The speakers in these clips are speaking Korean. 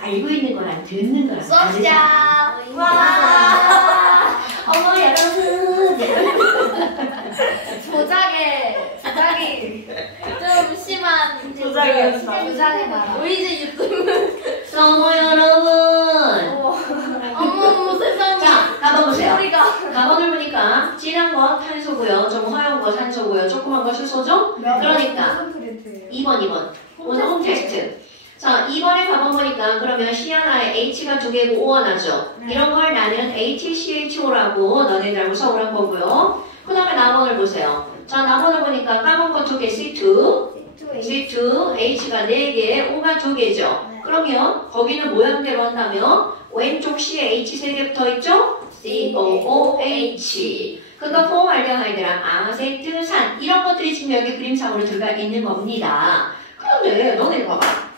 알고 있는 거랑 듣는 거랑 쏘자. 와. 어머 여러분. 조작이 좀 심한 조작이었다. 조작의 나라. 오이즈 유튜브. 어머 여러분. 어머 세상에. 자, 가방 보세요. 우리가 가방을 보니까 진한 거 탄소고요. 좀 허연 거 산소고요. 조그만 거 수소죠? 그러니까 2번. 오늘 홈 테스트. 자, 2번에 가방 보니까 그러면 C 하나에 H가 2개고 O 하나죠. 이런 걸 나는 HCHO라고 너네들하고 서울한 거고요. 그 다음에 남원을 보세요. 자, 남원을 보니까 까만 거 2개 C2, H가 4개, O가 2개죠. 그러면 거기는 모양대로 한다면 왼쪽 C에 H 3개 붙어있죠? COOH. 그러니까 포말데하이드랑 아세트산 이런 것들이 지금 여기 그림상으로 들어가 있는 겁니다. 그런데 너네 봐봐.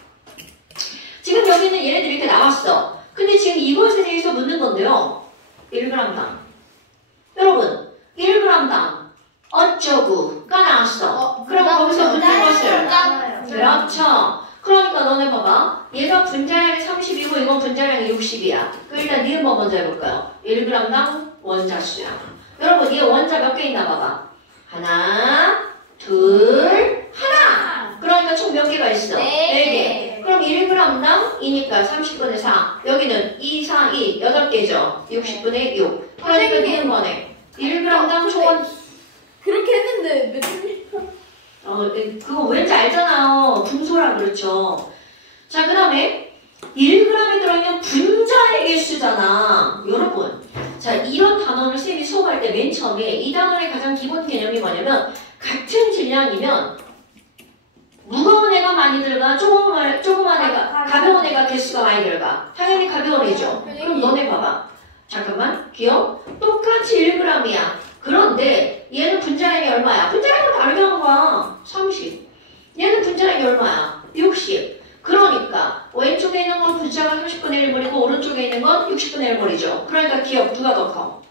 지금 여기는 얘네들이 이렇게 나왔어. 근데 지금 이것에 대해서 묻는 건데요. 1g당. 여러분, 1g당 어쩌구가 나왔어. 그럼 거기서 묻는 것을. 그렇죠. 그러니까 너네 봐봐. 얘가 분자량이 30이고 이건 분자량이 60이야. 그럼 일단 니은 뭐 먼저 해볼까요? 1g당 원자수야. 여러분, 얘 원자 몇 개 있나 봐봐. 하나, 둘, 하나. 그러니까 총 몇 개가 있어? 4개. 그럼 1g당 2니까 30분의 4. 여기는 2, 4, 2. 8개죠. 60분의 6. 그러니까 니은 뭐네? 1g당 총 그렇게 했는데 며칠? 그거 왠지 알잖아요. 분소라 그렇죠. 자, 그 다음에 1g이 들어있는 분자의 개수잖아. 여러분. 자, 이런 단어를 쌤이 수업할 때 맨 처음에 이 단어의 가장 기본 개념이 뭐냐면 같은 질량이면 무거운 애가 많이 들어가, 조그만 애가, 가벼운 애가 개수가 많이 들어가. 당연히 가벼운 애죠. 그럼 너네 봐봐. 잠깐만, 기억? 똑같이 1g이야. 그런데 얘는 분자량이 얼마야? 분자량을 다르게 하는 거야. 30. 얘는 분자량이 얼마야? 60. 그러니까 왼쪽에 있는 건 분자가 30분의 1몰이고 오른쪽에 있는 건 60분의 1몰이죠. 그러니까 기억 누가 더 커?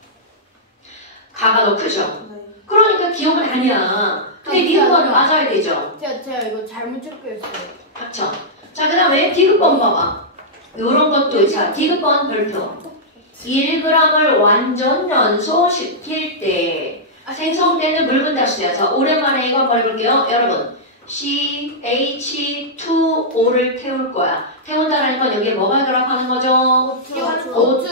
가가 더 크죠. 그러니까 기억은 아니야. 근데 니은번은 맞아야 되죠. 제가 이거 잘못 적혀있어요. 그렇죠. 자, 그 다음에 디귿번 봐봐. 요런 것도 자, 디귿번 별표. 1g을 완전 연소시킬 때 생성되는 묽은 다수야. 자, 오랜만에 이거 한번 해볼게요. 여러분, CH2O를 태울 거야. 태운다라는 건 여기에 뭐가 결합하는 거죠? O2.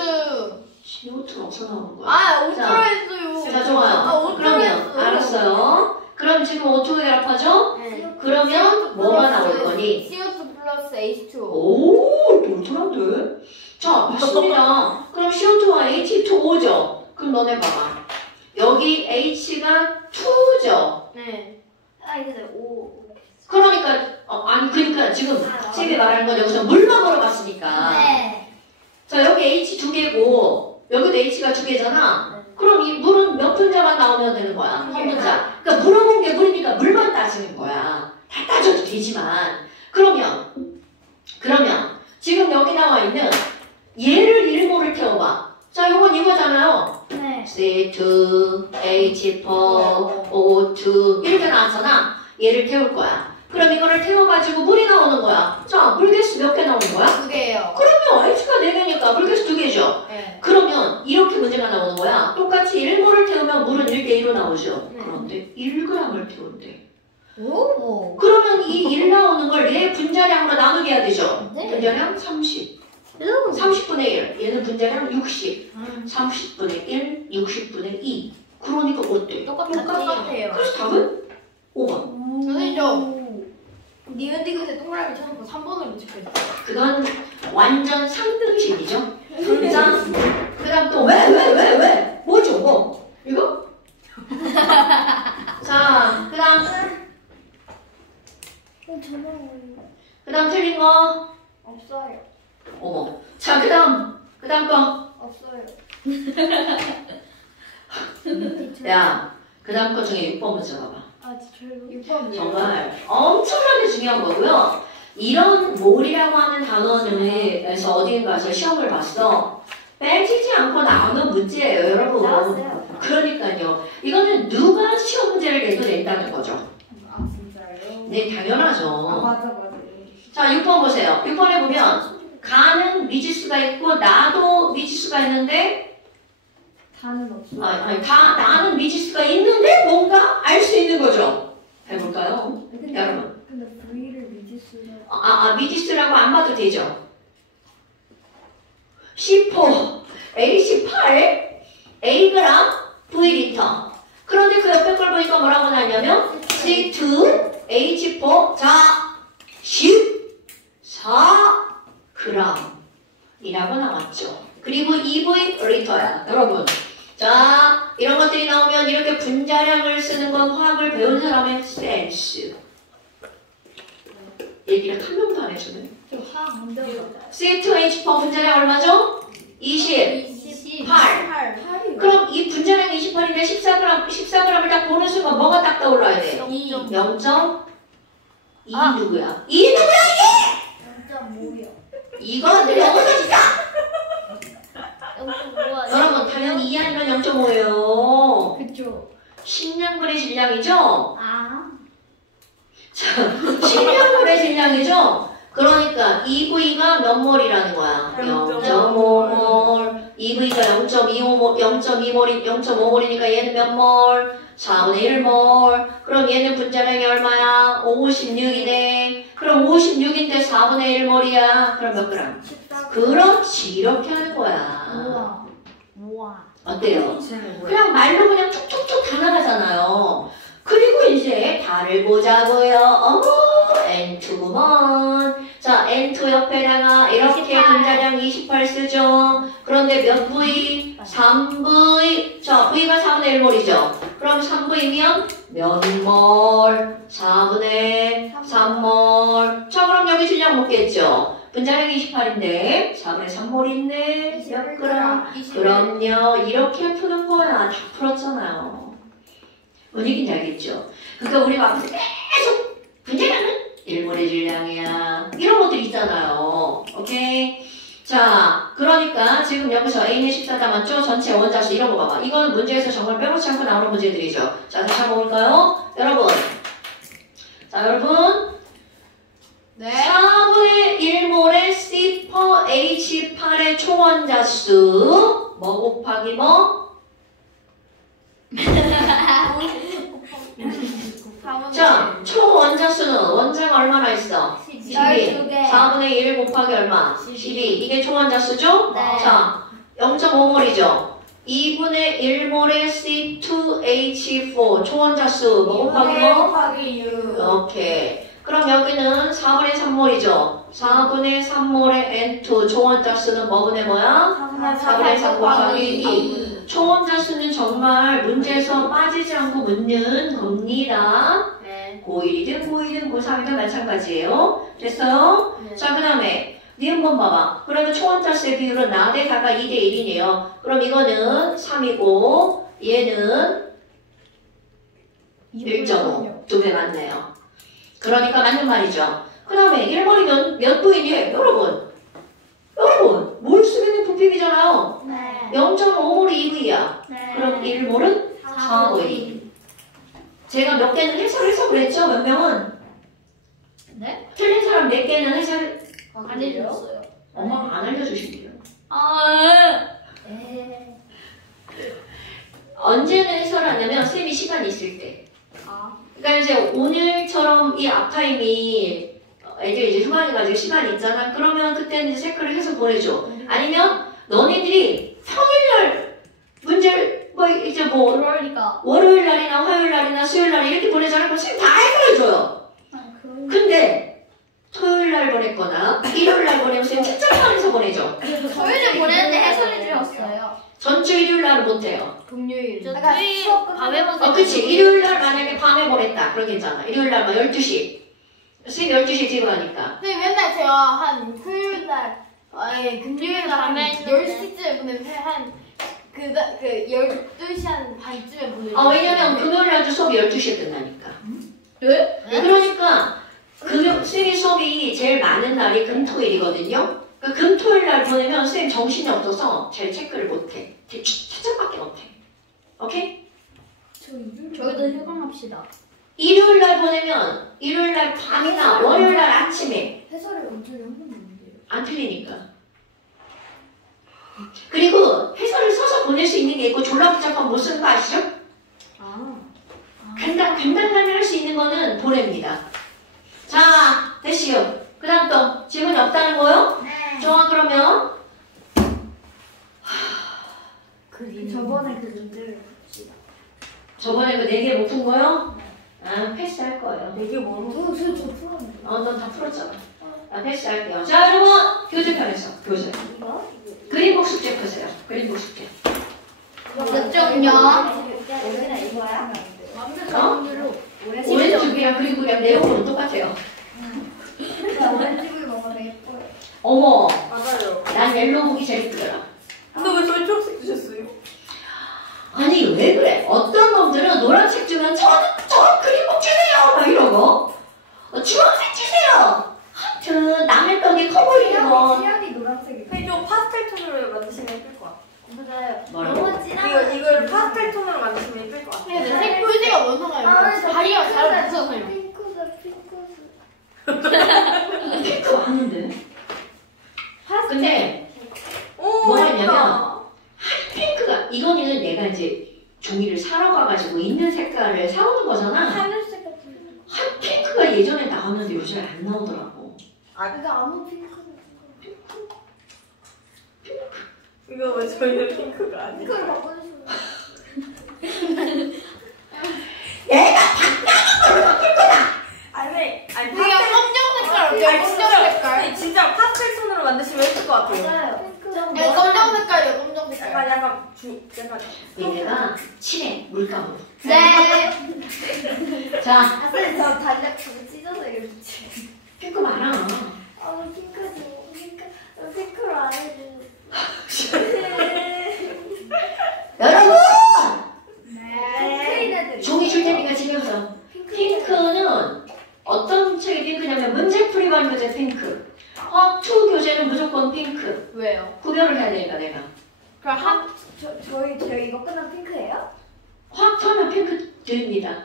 CO2가 어디서 나오는 거야? 아, 자, O2로 했어요. 자, 좋아요. 그러면 알았어요. 그럼 지금 O2가 결합하죠? 네. 그러면 뭐가 나올 거니? CO2 플러스 H2O. 오, 놀더란데? 자, 맞습니다. 그럼 CO2와 H2O죠? 그럼 너네 봐봐. 여기 H가 2죠? 네. 근데 5. 그러니까, 아니, 그러니까 지금 쌤이 말하는 건 여기서 물만 걸어봤으니까. 네. 자, 여기 H 2개고, 여기도 H가 2개잖아? 그럼 이 물은 몇 분자만 나오면 되는 거야? 한 분자. 그러니까 물어본 게 물이니까 물만 따지는 거야. 다 따져도 되지만. 그러면, 지금 여기 나와 있는 얘를 1몰을 태워봐. 자, 요건 이거잖아요. 네. C2, H4, O2 이렇게 나왔잖아. 얘를 태울 거야. 그럼 이거를 태워가지고 물이 나오는 거야. 자, 물개수 몇 개 나오는 거야? 2개예요. 그러면 H가 4개니까 물개수 2개죠. 네. 그러면 이렇게 문제가 나오는 거야. 똑같이 1몰을 태우면 물은 1대1로 나오죠. 그런데 1g을 태운대. 오. 그러면 이 1 나오는 걸 얘 분자량으로 나누게 해야 되죠. 네. 분자량 30. 30분의 1. 얘는 분자량 60. 30분의 1, 60분의 2. 그러니까 어때? 똑같아요. 그래서 답은 5번. 선생님, 니은 디귿에 동그라미 쳐놓고 3번으로 적혀있어요. 그건 완전 상등신이죠. 자, 그 다음 또 왜? 뭐죠, 뭐? 이거? 자, 그 다음 틀린 거? 없어요. 어머. 자, 그 다음 거? 없어요. 야, 그 다음 거 중에 6번 문제 봐봐. 저희도 6번. 정말 엄청나게 중요한 거고요. 이런 몰이라고 하는 단어에서 어딘가에서 시험을 봤어. 빼지지 않고 나오는 문제예요, 여러분. 나왔어요. 그러니까요. 이거는 누가 시험 문제를 내도 낸다는 거죠. 아 진짜요? 네, 당연하죠. 맞아. 자, 6번 보세요. 6번에 보면 간 미지수가 있고 나도 미지수가 있는데 다는 없어. 나는 미지수가 있는데 뭔가 알 수 있는 거죠. 해볼까요? 여러분. 근데 V를 미지수로. 미지수라고 안 봐도 되죠. C4, A18, A그램, V리터. 그런데 그 옆에 걸 보니까 뭐라고 나왔냐면 C2, H4, 자, 14g이라고 나왔죠. 그리고 EV 리터야. 여러분. 자, 이런 것들이 나오면 이렇게 분자량을 쓰는 건 화학을 배운 사람의 센스. 얘기를 한 명도 안 해주네. 저 화학 안 배웠어. C2H4 분자량 얼마죠? 28. 8. 그럼 이 분자량 28인데 14g을 딱 보는 순간 뭐가 딱 떠올라야 돼? 0.2 누구야? 2 누구야? 0.5요. 이거들이 어디서 뭐 여러분 당연히 2 아니면 0.5예요. 그쵸. 식량분의 질량이죠? 아. 자, 식량분의 질량이죠? 그러니까 EV가 몇 몰이라는 거야? 0.5몰. EV가 0.5몰이니까 얘는 몇 몰? 4분의 1몰. 그럼 얘는 분자량이 얼마야? 56이네. 그럼 56인데 4분의 1몰이야. 그럼 몇 그램? 14. 그렇지. 이렇게 하는 거야. 우와. 어때요? 그냥 말로 그냥 툭툭툭 다 나가잖아요. 그리고 이제 달을 보자고요. 어머, N2구먼. 자, N2 옆에다가 이렇게 28. 분자량 28 쓰죠. 그런데 몇 V? 3V. 자, V가 4분의 1몰이죠. 그럼 3V면 몇 몰? 4분의 3몰. 자, 그럼 여기 질량 먹겠죠. 분자량이 28인데 4분의 3몰이 있네. 몇 그램? 그럼요. 이렇게 푸는 거야. 다 풀었잖아요. 뭔 얘기인지 알겠죠? 그러니까 우리가 앞에서 계속 분자량은 1몰의 질량이야. 이런 것들 있잖아요. 오케이? 자, 그러니까 지금 여기서 A는 14다 맞죠? 전체 원자수 이런 거 봐봐. 이거는 문제에서 정말 빼놓지 않고 나오는 문제들이죠. 자, 다시 한번 볼까요? 여러분. 자, 여러분. 네. 4분의 1몰의 C4H8의 총원자수 뭐 곱하기 뭐? 자, 총 원자수는 원자가 얼마나 있어? 12. 4분의 1 곱하기 얼마? 12. 이게 총 원자수죠? 네. 자, 0.5몰이죠? 2분의 1몰의 C2H4 총 원자수 뭐 곱하기 뭐? 오케이. 그럼 여기는 4분의 3몰이죠? 4분의 3몰의 N2 총 원자수는 뭐분의 뭐야? 4분의 3 곱하기 2. 총원자수는 정말 문제에서 빠지지 않고 묻는 겁니다. 네. 고1이든 고2든 고3이든 마찬가지예요. 됐어요? 네. 자, 그 다음에 니은 번 봐봐. 그러면 총원자수의 비율은 나대다가 2대 1이네요. 그럼 이거는 3이고 얘는 1.5. 두 배 맞네요. 그러니까 맞는 말이죠. 그 다음에 1번이면 몇 부인이에요? 여러분, 몰 쓰기는 부피이잖아요. 네. 0.5몰이 2V야. 네. 그럼 1몰은 4V. 제가 몇 개는 해석을 했죠? 몇 명은? 네? 틀린 사람 몇 개는 해설 안 해줬어요. 엄마가 안 알려주신대요. 네. 언제는 해설하냐면 쌤이 시간이 있을 때. 그러니까 이제 오늘처럼 이 앞타임이 애들이 이제 휴관해가지고 시간이 있잖아. 그러면 그때는 이제 체크를 해서 보내줘. 아니면 너네들이 평일날 문제를 그러니까. 월요일 날이나 화요일 날이나 수요일 날 이렇게 보내잖아. 그럼 쌤 다 해결해줘요. 근데 토요일 날 보냈거나 일요일 날 보내면 쌤 채점판에서 보내죠. 토요일에 보내는데 해설해 주셨어요. 전주 일요일 날은 못해요. 금요일. 저 토요일 밤에 보세요. 그치. 일요일 날 만약에 밤에 보냈다. 그럼 괜찮아. 일요일 날 12시. 쌤 12시에 집어가니까. 근데 맨날 제가 한 토요일 날, 금요일 날 한 밤에 했는데. 10시쯤에 보내면 그 12시 한 반쯤에 보내요. 왜냐면 금요일 날도 수업이 12시에 끝나니까. 네? 그러니까 쌤이 수업이 제일 많은 날이 금토일이거든요. 그러니까 금토일 날 보내면 쌤 정신이 없어서 잘 체크를 못해. 채점밖에 못해. 오케이? 저희도 휴강합시다. 일요일 날 보내면 일요일 날 밤이나 월요일 날 아침에 해설을 언제 한 번도 못 해요. 안 틀리니까. 그리고 해설을 써서 보낼 수 있는 게 있고 졸라 복잡하면 못 쓰는 거 아시죠? 간단하게 할 수 있는 거는 보냅니다. 자, 됐시요. 그 다음 또 질문이 없다는 거요? 네. 좋아, 그러면 저번에 그 문제를 봅시다. 저번에 그 4개 못 푼 거요? 아, 패스할 거예요. 되게 멀어. 저 풀었는데. 넌 다 풀었잖아. 나 패스할게요. 자, 여러분 교재편에서 교재. 이거? 그림북 숙제 펴세요. 그림북 숙제. 몇 점요? 올해는 이거야? 오렌지북이랑 그림북이랑 내용은 똑같아요. 오렌지북이 뭔가 예뻐요. 어머, 맞아요. 난 옐로우북이 제일 이쁘더라. 근데 왜 저희 초록색 주셨어요? 아니 왜 그래? 어떤 놈들은 노란색 주면 저 그림북 주세요 막 이러고 주황색 주세요. 하여튼 남의 떡이 커버리는 거. 시안이 노란색이. 근데 좀 파스텔 톤으로 만드시면 예쁠 것 같아요. 맞아요. 뭐라고? 너무 진한. 이걸 파스텔 톤으로 만드시면 예쁠 것 같아요. 근데 색 폴드가 원성아요. 다리가 잘 붙어서요. 핑크색. 핑크 왔는데. 근데 오, 뭐냐면 핑크가 이거는 내가 이제 종이를 사러 가가지고 있는 색깔을 사오는 거잖아. 하늘색 같은. 핫 핑크가 예전에 나왔는데 요즘 안 나오더라고. 이거 아무 핑크. 이거 왜 저희는 핑크가 아니에요? 핑크를 바꿔주세요. 얘가 아니 그냥 검정 색깔 어때요? 검정 색깔. 아니, 진짜 파스텔 톤으로 만드시면 예쁠 것 같아요. 맞아요. 네, 검정 색깔이요. 검정 색깔. 약간 얘네가 칠해 물감으로. 네. 자, 아쌤 저 달력 좀 찢어서 이렇게 붙여요. 핑크 많아. 핑크로 안 해주세요. 여러분 네. 종이 줄 테니까 지금서 핑크는 어떤 책이 핑크냐면 문제풀이반 교재 핑크, 화투 교재는 무조건 핑크. 왜요? 구별을 해야 되니까 내가. 그럼 저희 이거 끝나면 핑크예요? 화투하면 핑크 드립니다.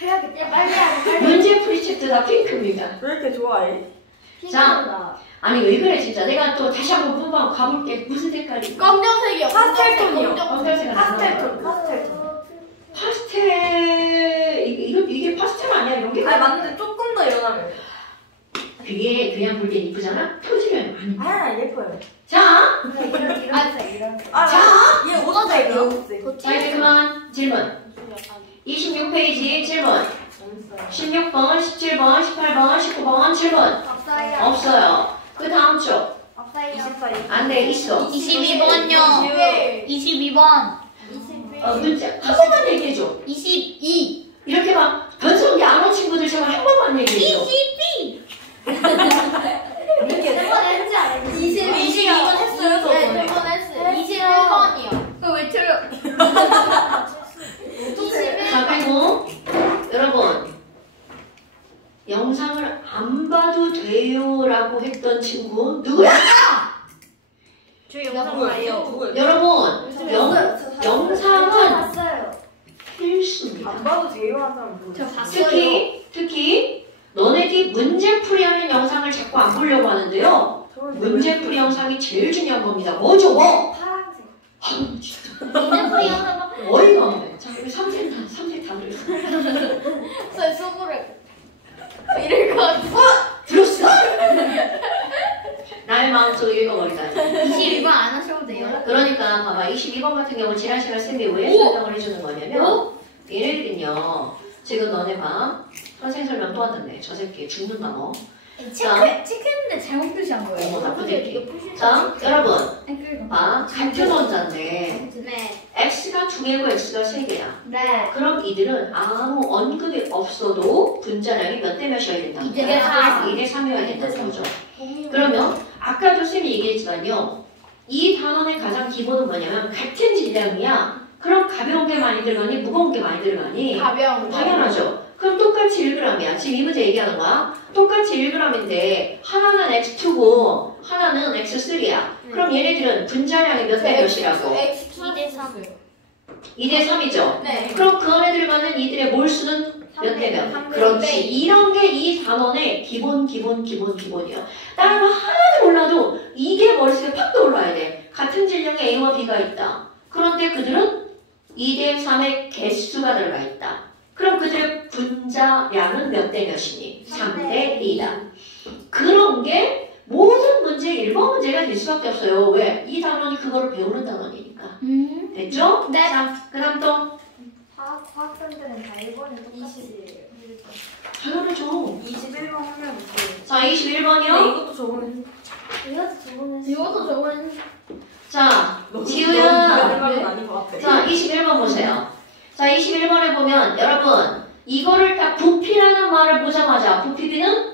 해야겠다. 빨리 하자. 문제풀이 책도 다 핑크입니다. 왜 이렇게 좋아해? 핑크다. 아니 왜 그래 진짜. 내가 또 다시 한번 뽑아 가볼게. 무슨 색깔이? 검정색이요. 파스텔 톤이요. 검정색 안 파스텔 나와요. 톤, 파스텔 톤. 파스텔 이게 파스텔 아니야 이런 게? 아니 맞는데 조금 더 연하면. 그게 그냥 보기엔 이쁘잖아. 표지면 안 이뻐. 아 예뻐요. 자, 이런 색. 자, 얘 옷색, 얘 옷색. 자 이제 그만 질문. 26페이지 질문. 16번, 17번, 18번, 19번, 7번. 없어요. 없어요. 그 다음 쪽. 없어요. 24. 안 돼, 있어. 22번요. 네. 22번. 문자. 한 번만 얘기해줘. 22. 이렇게 막 변성기 안 온 친구들 제발 한 번만 얘기해줘. 22. 이게 세번 했지 않아요? 22번 했어요, 저번에. 네, 세번 했어요. 21번이요. 그거 왜 틀려? 21번. 자, 그리고 여러분. 영상을 안 봐도 돼요라고 했던 친구 누구야? 저 영상 봐요. 누구예요? 여러분, 영상은 봤어요. 필수입니다. 안 봐도 돼요 한 사람 누구예요? 저 봤어요. 특히 너네들이 문제풀이하는 영상을 자꾸 안 보려고 하는데요. 문제풀이 영상이 제일 중요한 겁니다. 뭐죠? 뭐? 파란색. 아우, 진짜. 문제풀이 영상 어이가 없네. 자, 우리 3색 다 들었어. 저 수고를 이럴 것 같아. 들었어? 나의 마음속에 읽어버리다. 22번 안 하셔도 돼요. 그러니까 봐봐. 22번 같은 경우 지난 시간 쌤이 왜 설명을 해주는 거냐면 얘네들은요. 지금 너네 봐. 선생 설명 또 왔는데 저 새끼 죽는다 너. 체크했는데 잘못 표시한 어머 나쁜 새끼. 자 여러분 봐. 같은 원자인데 네. x가 2개고 x가 3개야. 네. 그럼 이들은 아무 언급이 없어도 분자량이 몇 대 몇이어야 된다? 2대 3. 2대 3이어야 된다는 거죠. 그러면 아까도 쌤이 얘기했지만요. 이 단원의 가장 기본은 뭐냐면 같은 질량이야. 그럼 가벼운 게 많이 들어가니 무거운 게 많이 들어가니? 가벼운 거. 당연하죠. 그럼 똑같이 1g이야. 지금 이 문제 얘기하는 거야. 똑같이 1g인데 하나는 x2고 하나는 x3야. 그럼 얘네들은 분자량이 몇 대 몇이라고? X 2대 3. 2대 3이죠. 네. 그럼 그 안에 들어가는 이들의 몰수는 몇 대 몇? 그렇지. 이런 게 이 단원의 기본이야. 다른 거 하나도 몰라도 이게 머릿속에 팍 떠올라야 돼. A와 B가 있다. 그런데 그들은 2대 3의 개수가 들어가 있다. 그럼 그들의 분자량은 몇 대 몇이니? 3대 2다. 그런 게 모든 문제 1번 문제가 될 수밖에 없어요. 왜? 이 단원이 그거를 배우는 단원이니까. 됐죠? 네. 자, 그 다음 또 과학생들은 다 1번이 똑같이 당연하죠. 21번 하면 못해요. 자, 21번이요. 이것도 저번에 이것도 저번에 자, 지우야. 아닌 것 같아. 자, 21번 보세요. 자, 21번에 보면 여러분 이거를 딱 부피라는 말을 보자마자 부피비는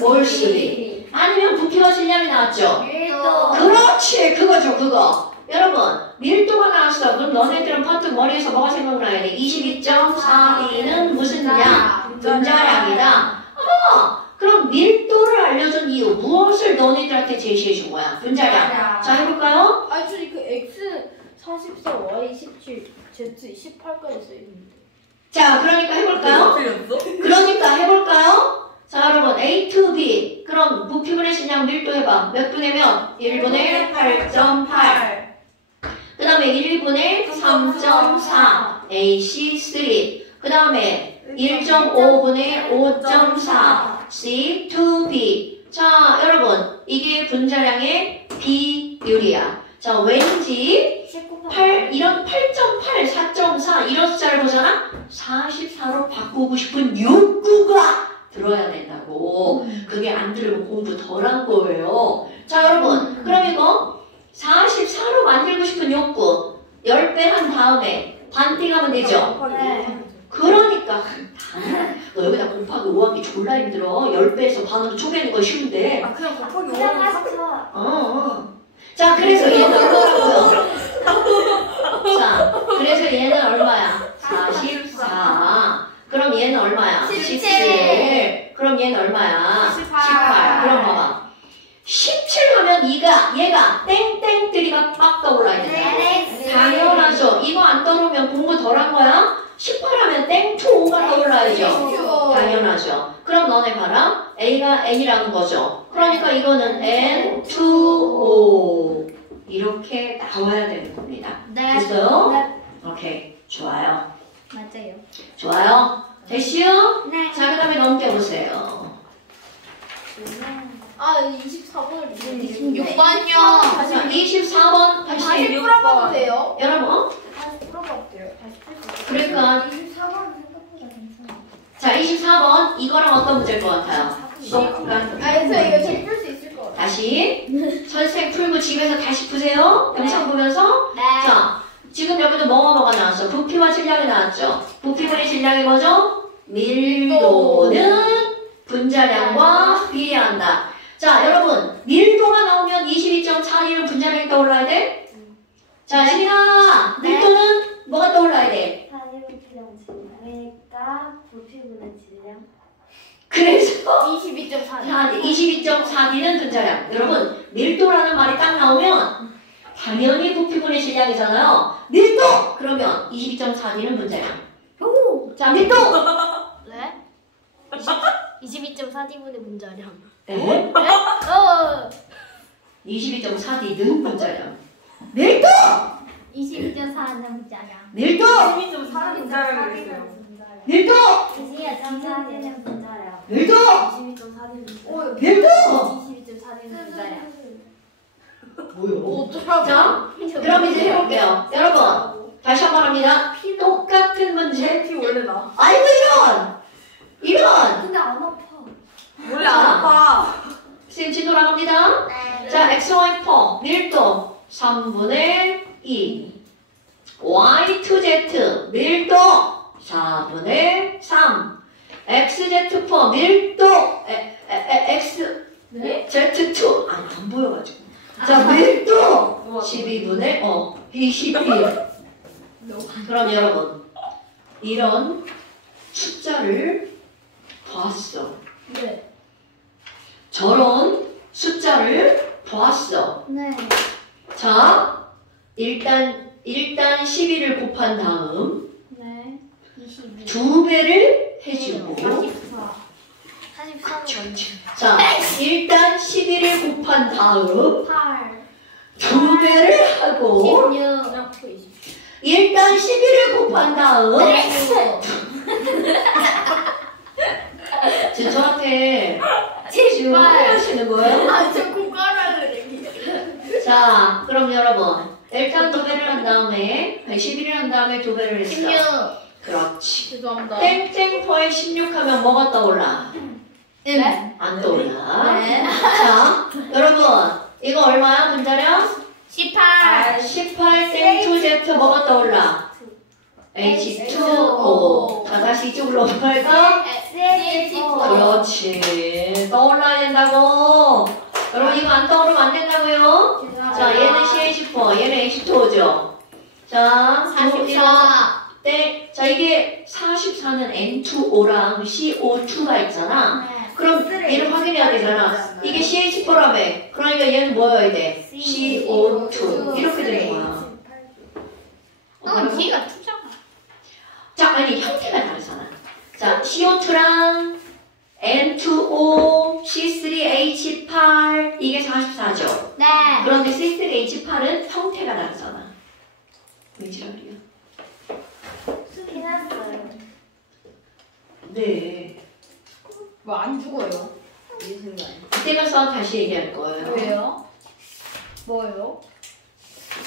몰수비 아니면 부피와 질량이 나왔죠? 밀도. 그렇지, 그거죠, 그거. 여러분 밀도가 나왔어. 그럼 너네들은 퍼뜩 머리에서 뭐가 생각나야 돼? 22.4B는 무슨 양? 분자량이다. 어머, 그럼 밀도를 알려준 이유 무엇을 너네들한테 제시해 준 거야? 분자량. 자, 해볼까요? 아니 저기 그 X 44, Y 17, Z 18까지 써있는데. 자, 그러니까 해볼까요? 그러니까 해볼까요? 자, 여러분 A to B 그럼 부피분의 질량 밀도 해봐. 몇 분의 몇? 1분의 8.8 그 다음에 1분의 3.4 AC3 그 다음에 1.5분의 5.4 C to B. 자, 여러분 이게 분자량의 비율이야. 자, 왠지 8, 이런 8.8, 4.4 이런 숫자를 보잖아? 44로 바꾸고 싶은 욕구가 들어야 된다고. 그게 안 들으면 공부 덜 한 거예요. 자, 여러분 그럼 이거 44로 만들고 싶은 욕구 10배 한 다음에 반띵하면 되죠? 그러니까 너 여기다 곱하기 5하기 졸라 힘들어. 10배에서 반으로 쪼개는 거 쉬운데. 아 그냥 곱하기 5는 자, 그래서 얘는 얼마라고요? 자, 그래서 얘는 얼마야? 44. 그럼 얘는 얼마야? 17. 그럼 얘는 얼마야? 18. 그럼 봐봐. 17 하면 얘가 땡땡들이가 빡 떠올라야 된다. 당연하죠. 이거 안 떠오르면 공부 덜 한 거야? 18 하면 땡2가 떠올라야죠. 당연하죠. 그럼 너네 봐라. A가 N이라는 거죠. 그러니까 이거는 N2O 이렇게 나와야 되는 겁니다. 네. 됐어요? 네. 오케이. 좋아요. 맞아요. 좋아요. 됐시요? 네. 자, 그 다음에 넘겨보세요. 아 24번을 26번이요. 자, 24번 다시. 다시 풀어봐도 돼요? 여러분, 다시 풀어봐도 돼요. 다시 풀수 있어요. 그러니까 24번 생각보다 괜찮아요. 자, 24번 이거랑 어떤 문제일 것 같아요? 아 그래서 이거 제 풀 수 있을 것 같아요. 다시 선생 풀고 집에서 다시 푸세요. 영상 보면서. 네. 자, 지금 여기도 뭐가 나왔어? 부피와 질량이 나왔죠? 부피분의 질량이 뭐죠? 밀도는 분자량과 비례한다. 자, 여러분 밀도가 나오면 22.42는 분자량이 떠올라야 돼? 자, 시민아, 네. 밀도는 뭐가 떠올라야 돼? 사이부피랑 질량이니까 부피분의 질량. 그래서 22.4. 22.4D는 분자량. 여러분, 밀도라는 말이 딱 나오면 당연히 부피분의 질량이잖아요. 밀도! 그러면 22.4D는 분자량. 자, 밀도! 네? 22.4D분의 분자량. 네? 22.4D는 분자량. 밀도! 22.4는 분자량. 밀도! 22.4는 분자량이 있어요. 밀도! 22.4는 분자량. 밀도! 22.4는 분자량. 밀도! 22.4는 분자량. 뭐요? 어쩌라고? 자, 그럼 이제 해볼게요. 여러분, 다시 한 번 합니다. 똑같은 문제. 피 원래 나. 아이고, 이런! 근데 안 아파. 원래 안 아파. 쌤지 돌아갑니다. 자, XY 포 밀도 3분의 2. Y to Z 밀도 4분의 3. XZ 포 밀도 X 네? Z2 아니 안 보여가지고. 자, 밀도 12분의 22. 그럼 여러분 이런 숫자를 보았어. 네. 저런 숫자를 보았어. 네. 자, 일단 12를 곱한 다음 네. 22. 2배를 해주고 44. 44는 언제? 자, 일단 11을 곱한 다음 8. 2배를 하고 16. 일단 11을 곱한 다음 지금 저한테 지금 하시는 거예요? 저 고가라는 얘기. 자, 그럼 여러분 일단 2배를 한 다음에 11을 한 다음에 2배를 했어. 16. 그렇지. 죄송합니다. 땡땡퍼에 16 하면 뭐가 떠올라? 네? 안 떠올라. 네. 자, 여러분 이거 얼마야 분자량? 18. 18 땡2 Z 뭐가 떠올라? H2O. 자, 다시 이쪽으로 넘어갈까? 그렇지. 떠올라야 된다고. 여러분 이거 안 떠오르면 안 된다고요? 자, 얘는 CH4, 얘는 H2O죠. 자, 44. 네. 자, 이게 44는 N2O랑 CO2가 있잖아. 그럼 얘를 확인해야 되잖아. 이게 CH4라며. 그러니까 얘는 뭐여야 돼? CO2. 이렇게 되는 거야. D가 2잖아. 자, 아니 형태가 다르잖아. 자, CO2랑 N2O, C3H8 이게 44죠. 네. 그런데 C3H8은 형태가 다르잖아. 왜 지랄이야? 네. 뭐 안 죽어요? 이때 가서 다시 얘기할 거예요. 왜요? 뭐요?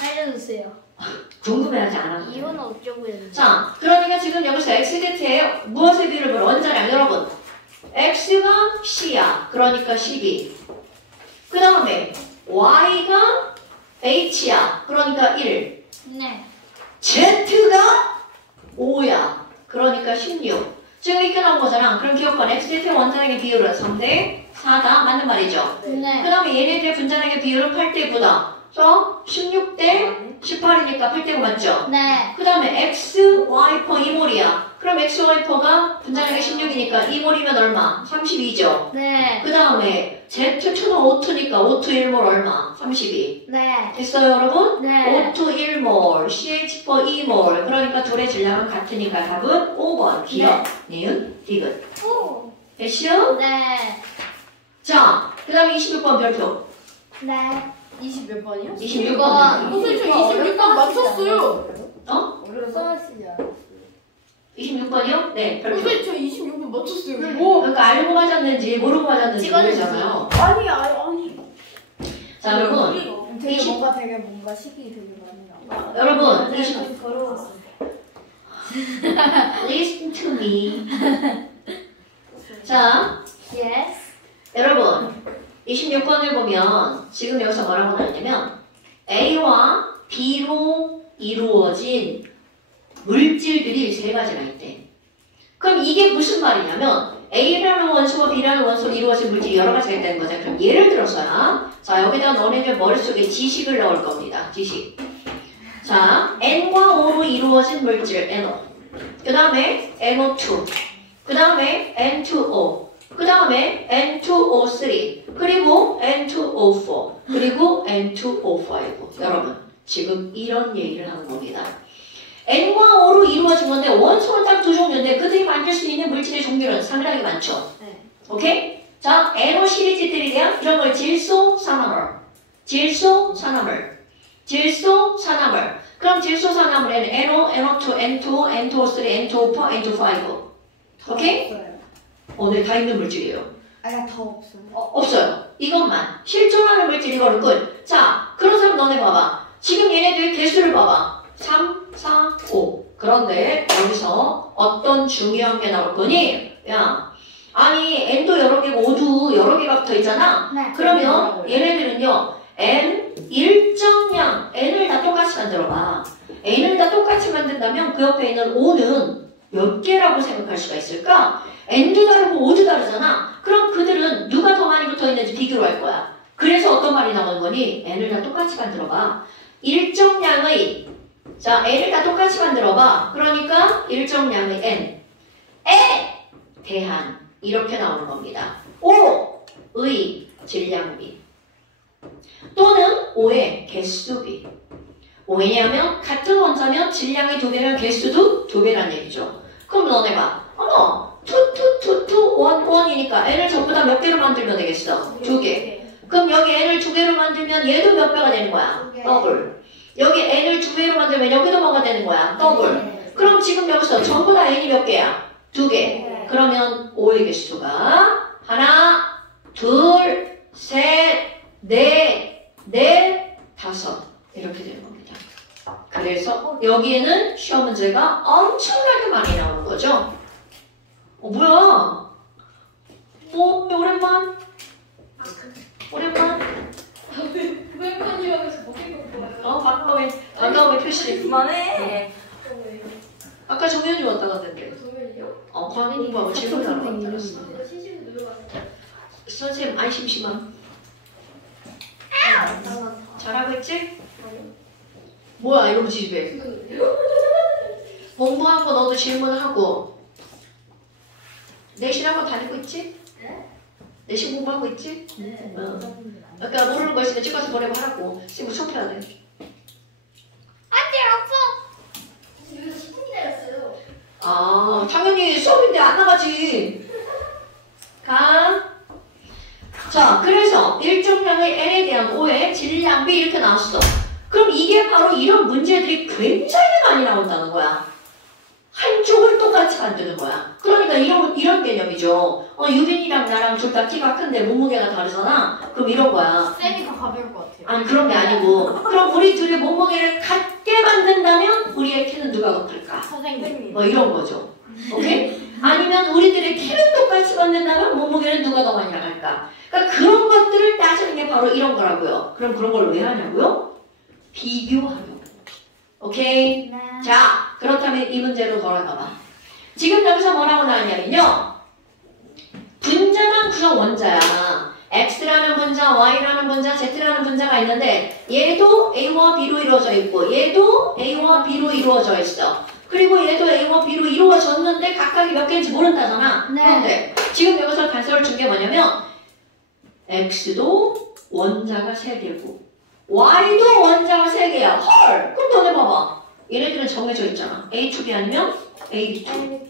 알려주세요. 궁금해하지 않아. 이건 어쩌고 해야 되지? 자, 그러니까 지금 여기서 XZ에 무엇의 비율을 볼 원자량 여러분. X가 C야. 그러니까 12. 그 다음에 Y가 H야. 그러니까 1. 네. Z가 5야. 그러니까 16. 지금 이렇게 나온 거잖아. 그럼 기억번 XZ 원자량의 비율은 3대 4다. 맞는 말이죠. 네. 그 다음에 얘네들의 분자량의 비율은 8대 9다. 그래서 16대 18이니까 8대 9 맞죠? 네. 그 다음에 X, Y퍼 2몰이야. 그럼 X, Y퍼가 분자량이 16이니까 2몰이면 얼마? 32죠. 네. 그 다음에 Z2는 O2니까 O2 1몰 얼마? 32. 네. 됐어요 여러분? 네. O2 1몰, CH4 2몰. 그러니까 둘의 질량은 같으니까 답은 5번. 기억, 니은, 디귿. 오. 됐죠? 네. 자, 그 다음에 26번 별표. 네. 20 몇 번이요? 26번. 선생님 저 26번 맞췄어요. 어? 써시죠. 26번이요? 네, 별표. 선생님 저 26번 맞췄어요. 그러니까 알고 맞았는지 모르고 맞았는지 찍어주세요. 모르잖아요. 아니. 자, 여러분. 되게 20 뭔가 식이 되게 많이 나와. 여러분, 20. 더러웠어. Listen to me. 자, Yes. 여러분. 26번을 보면 지금 여기서 뭐라고 나왔냐면 A와 B로 이루어진 물질들이 세 가지가 있대. 그럼 이게 무슨 말이냐면 A라는 원소와 B라는 원소로 이루어진 물질이 여러 가지가 있다는 거죠. 그럼 예를 들어서야 자 여기다가 너네들 머릿속에 지식을 넣을 겁니다. 지식. 자 N과 O로 이루어진 물질 NO. 그 다음에 NO2. 그 다음에 N2O. 그 다음에 N2O3 그리고 N2O4 그리고 N2O5 여러분 지금 이런 얘기를 하는 겁니다. N과 O로 이루어진 건데 원소는 딱 두 종류인데 그들이 만들 수 있는 물질의 종류는 상당히 많죠. 네. 오케이? 자 NO 시리즈들에 대한 이런 걸 질소 산화물 그럼 질소 산화물에는 NO, NO2, N2, N2O3, N2O4, N2O5 오케이? 오늘 다 있는 물질이에요. 아야 더 없어요. 없어요. 이것만. 실존하는 물질 이거를 끝. 자, 그런 사람 너네 봐봐. 지금 얘네들 개수를 봐봐. 3, 4, 5. 그런데 여기서 어떤 중요한 게 나올 거니? 야, 아니 N도 여러 개고 O도 여러 개가 붙어 있잖아. 네. 그러면 얘네들은요. N 일정량 N을 다 똑같이 만들어봐. N을 다 똑같이 만든다면 그 옆에 있는 O는 몇 개라고 생각할 수가 있을까? N도 다르고 O도 다르잖아. 그럼 그들은 누가 더 많이 붙어있는지 비교를 할 거야. 그래서 어떤 말이 나오는 거니? N을 다 똑같이 만들어봐. 일정량의 자 N을 다 똑같이 만들어봐. 그러니까 일정량의 N에 대한 이렇게 나오는 겁니다. O의 질량비 또는 O의 개수비. 왜냐하면 같은 원자면 질량이 2배면 개수도 2배란 얘기죠. 그럼 너네 봐. 어머 2, 1, 1이니까 N을 전부 다 몇 개로 만들면 되겠어? 2개. 그럼 여기 N을 2개로 만들면 만들면 얘도 몇 배가 되는 거야? 두 배. 더블. 여기 n을 2배로 만들면 여기도 뭐가 되는 거야? 더블. 그럼 지금 여기서 전부 다 n이 몇 개야? 2개. 네. 그러면 5의 개수가 하나, 둘, 셋, 넷, 다섯 이렇게 되는 겁니다. 그래서 여기에는 시험 문제가 엄청나게 많이 나오는 거죠. 뭐야? 오랜만? 오랜만? 그거까지라면서 먹힐 거 같아요. 반가움의 표시. 그만해. 아까 정현이 왔다 갔는데. 도면이요? 과학 공부하고 질문하러 왔다 갔어. 시시로 들어가서. 선생님 안 심심함. 잘하고 있지? 뭐야 이러고 집에. 공부하고 너도 질문하고. 내신하고 다니고 있지? 네? 내신 공부하고 있지? 네. 아까 모르는 거 있으면 찍어서 보내고 하라고. 지금 수업해야 돼. 여기서 10분 기다렸어요. 아, 당연히 수업인데 안 나가지. 자, 그래서 일정량의 n에 대한 o의 질량 b 이렇게 나왔어. 그럼 이게 바로 이런 문제들이 굉장히 많이 나온다는 거야. 한쪽을 똑같이 만드는 거야. 그러니까 이런 개념이죠. 유빈이랑 나랑 둘 다 키가 큰데 몸무게가 다르잖아. 그럼 이런 거야. 쌤이 더 가벼울 것 같아요. 아니 그런 게 아니고. 그럼 우리 둘의 몸무게를 같게 만든다면 우리의 키는 누가 높을까? 선생님. 뭐 이런 거죠. 오케이? 아니면 우리들의 키를 똑같이 만든다면 몸무게는 누가 더 많이 나갈까? 그러니까 그런 것들을 따지는 게 바로 이런 거라고요. 그럼 그런 걸 왜 하냐고요? 비교하려고. 오케이? 네. 자, 그렇다면 이 문제로 돌아가봐. 지금 여기서 뭐라고 나왔냐면요. 분자만 구성 원자야. X라는 분자, Y라는 분자, Z라는 분자가 있는데 얘도 A와 B로 이루어져 있고 얘도 A와 B로 이루어져 있어. 그리고 얘도 A와 B로 이루어졌는데 각각이 몇 개인지 모른다잖아. 네. 그런데 지금 여기서 단서를 준 게 뭐냐면 X도 원자가 3개고 Y도 원자가 3개야. 헐! 그럼 너네 봐봐. 얘네들은 정해져 있잖아. A2B 아니면 AB2.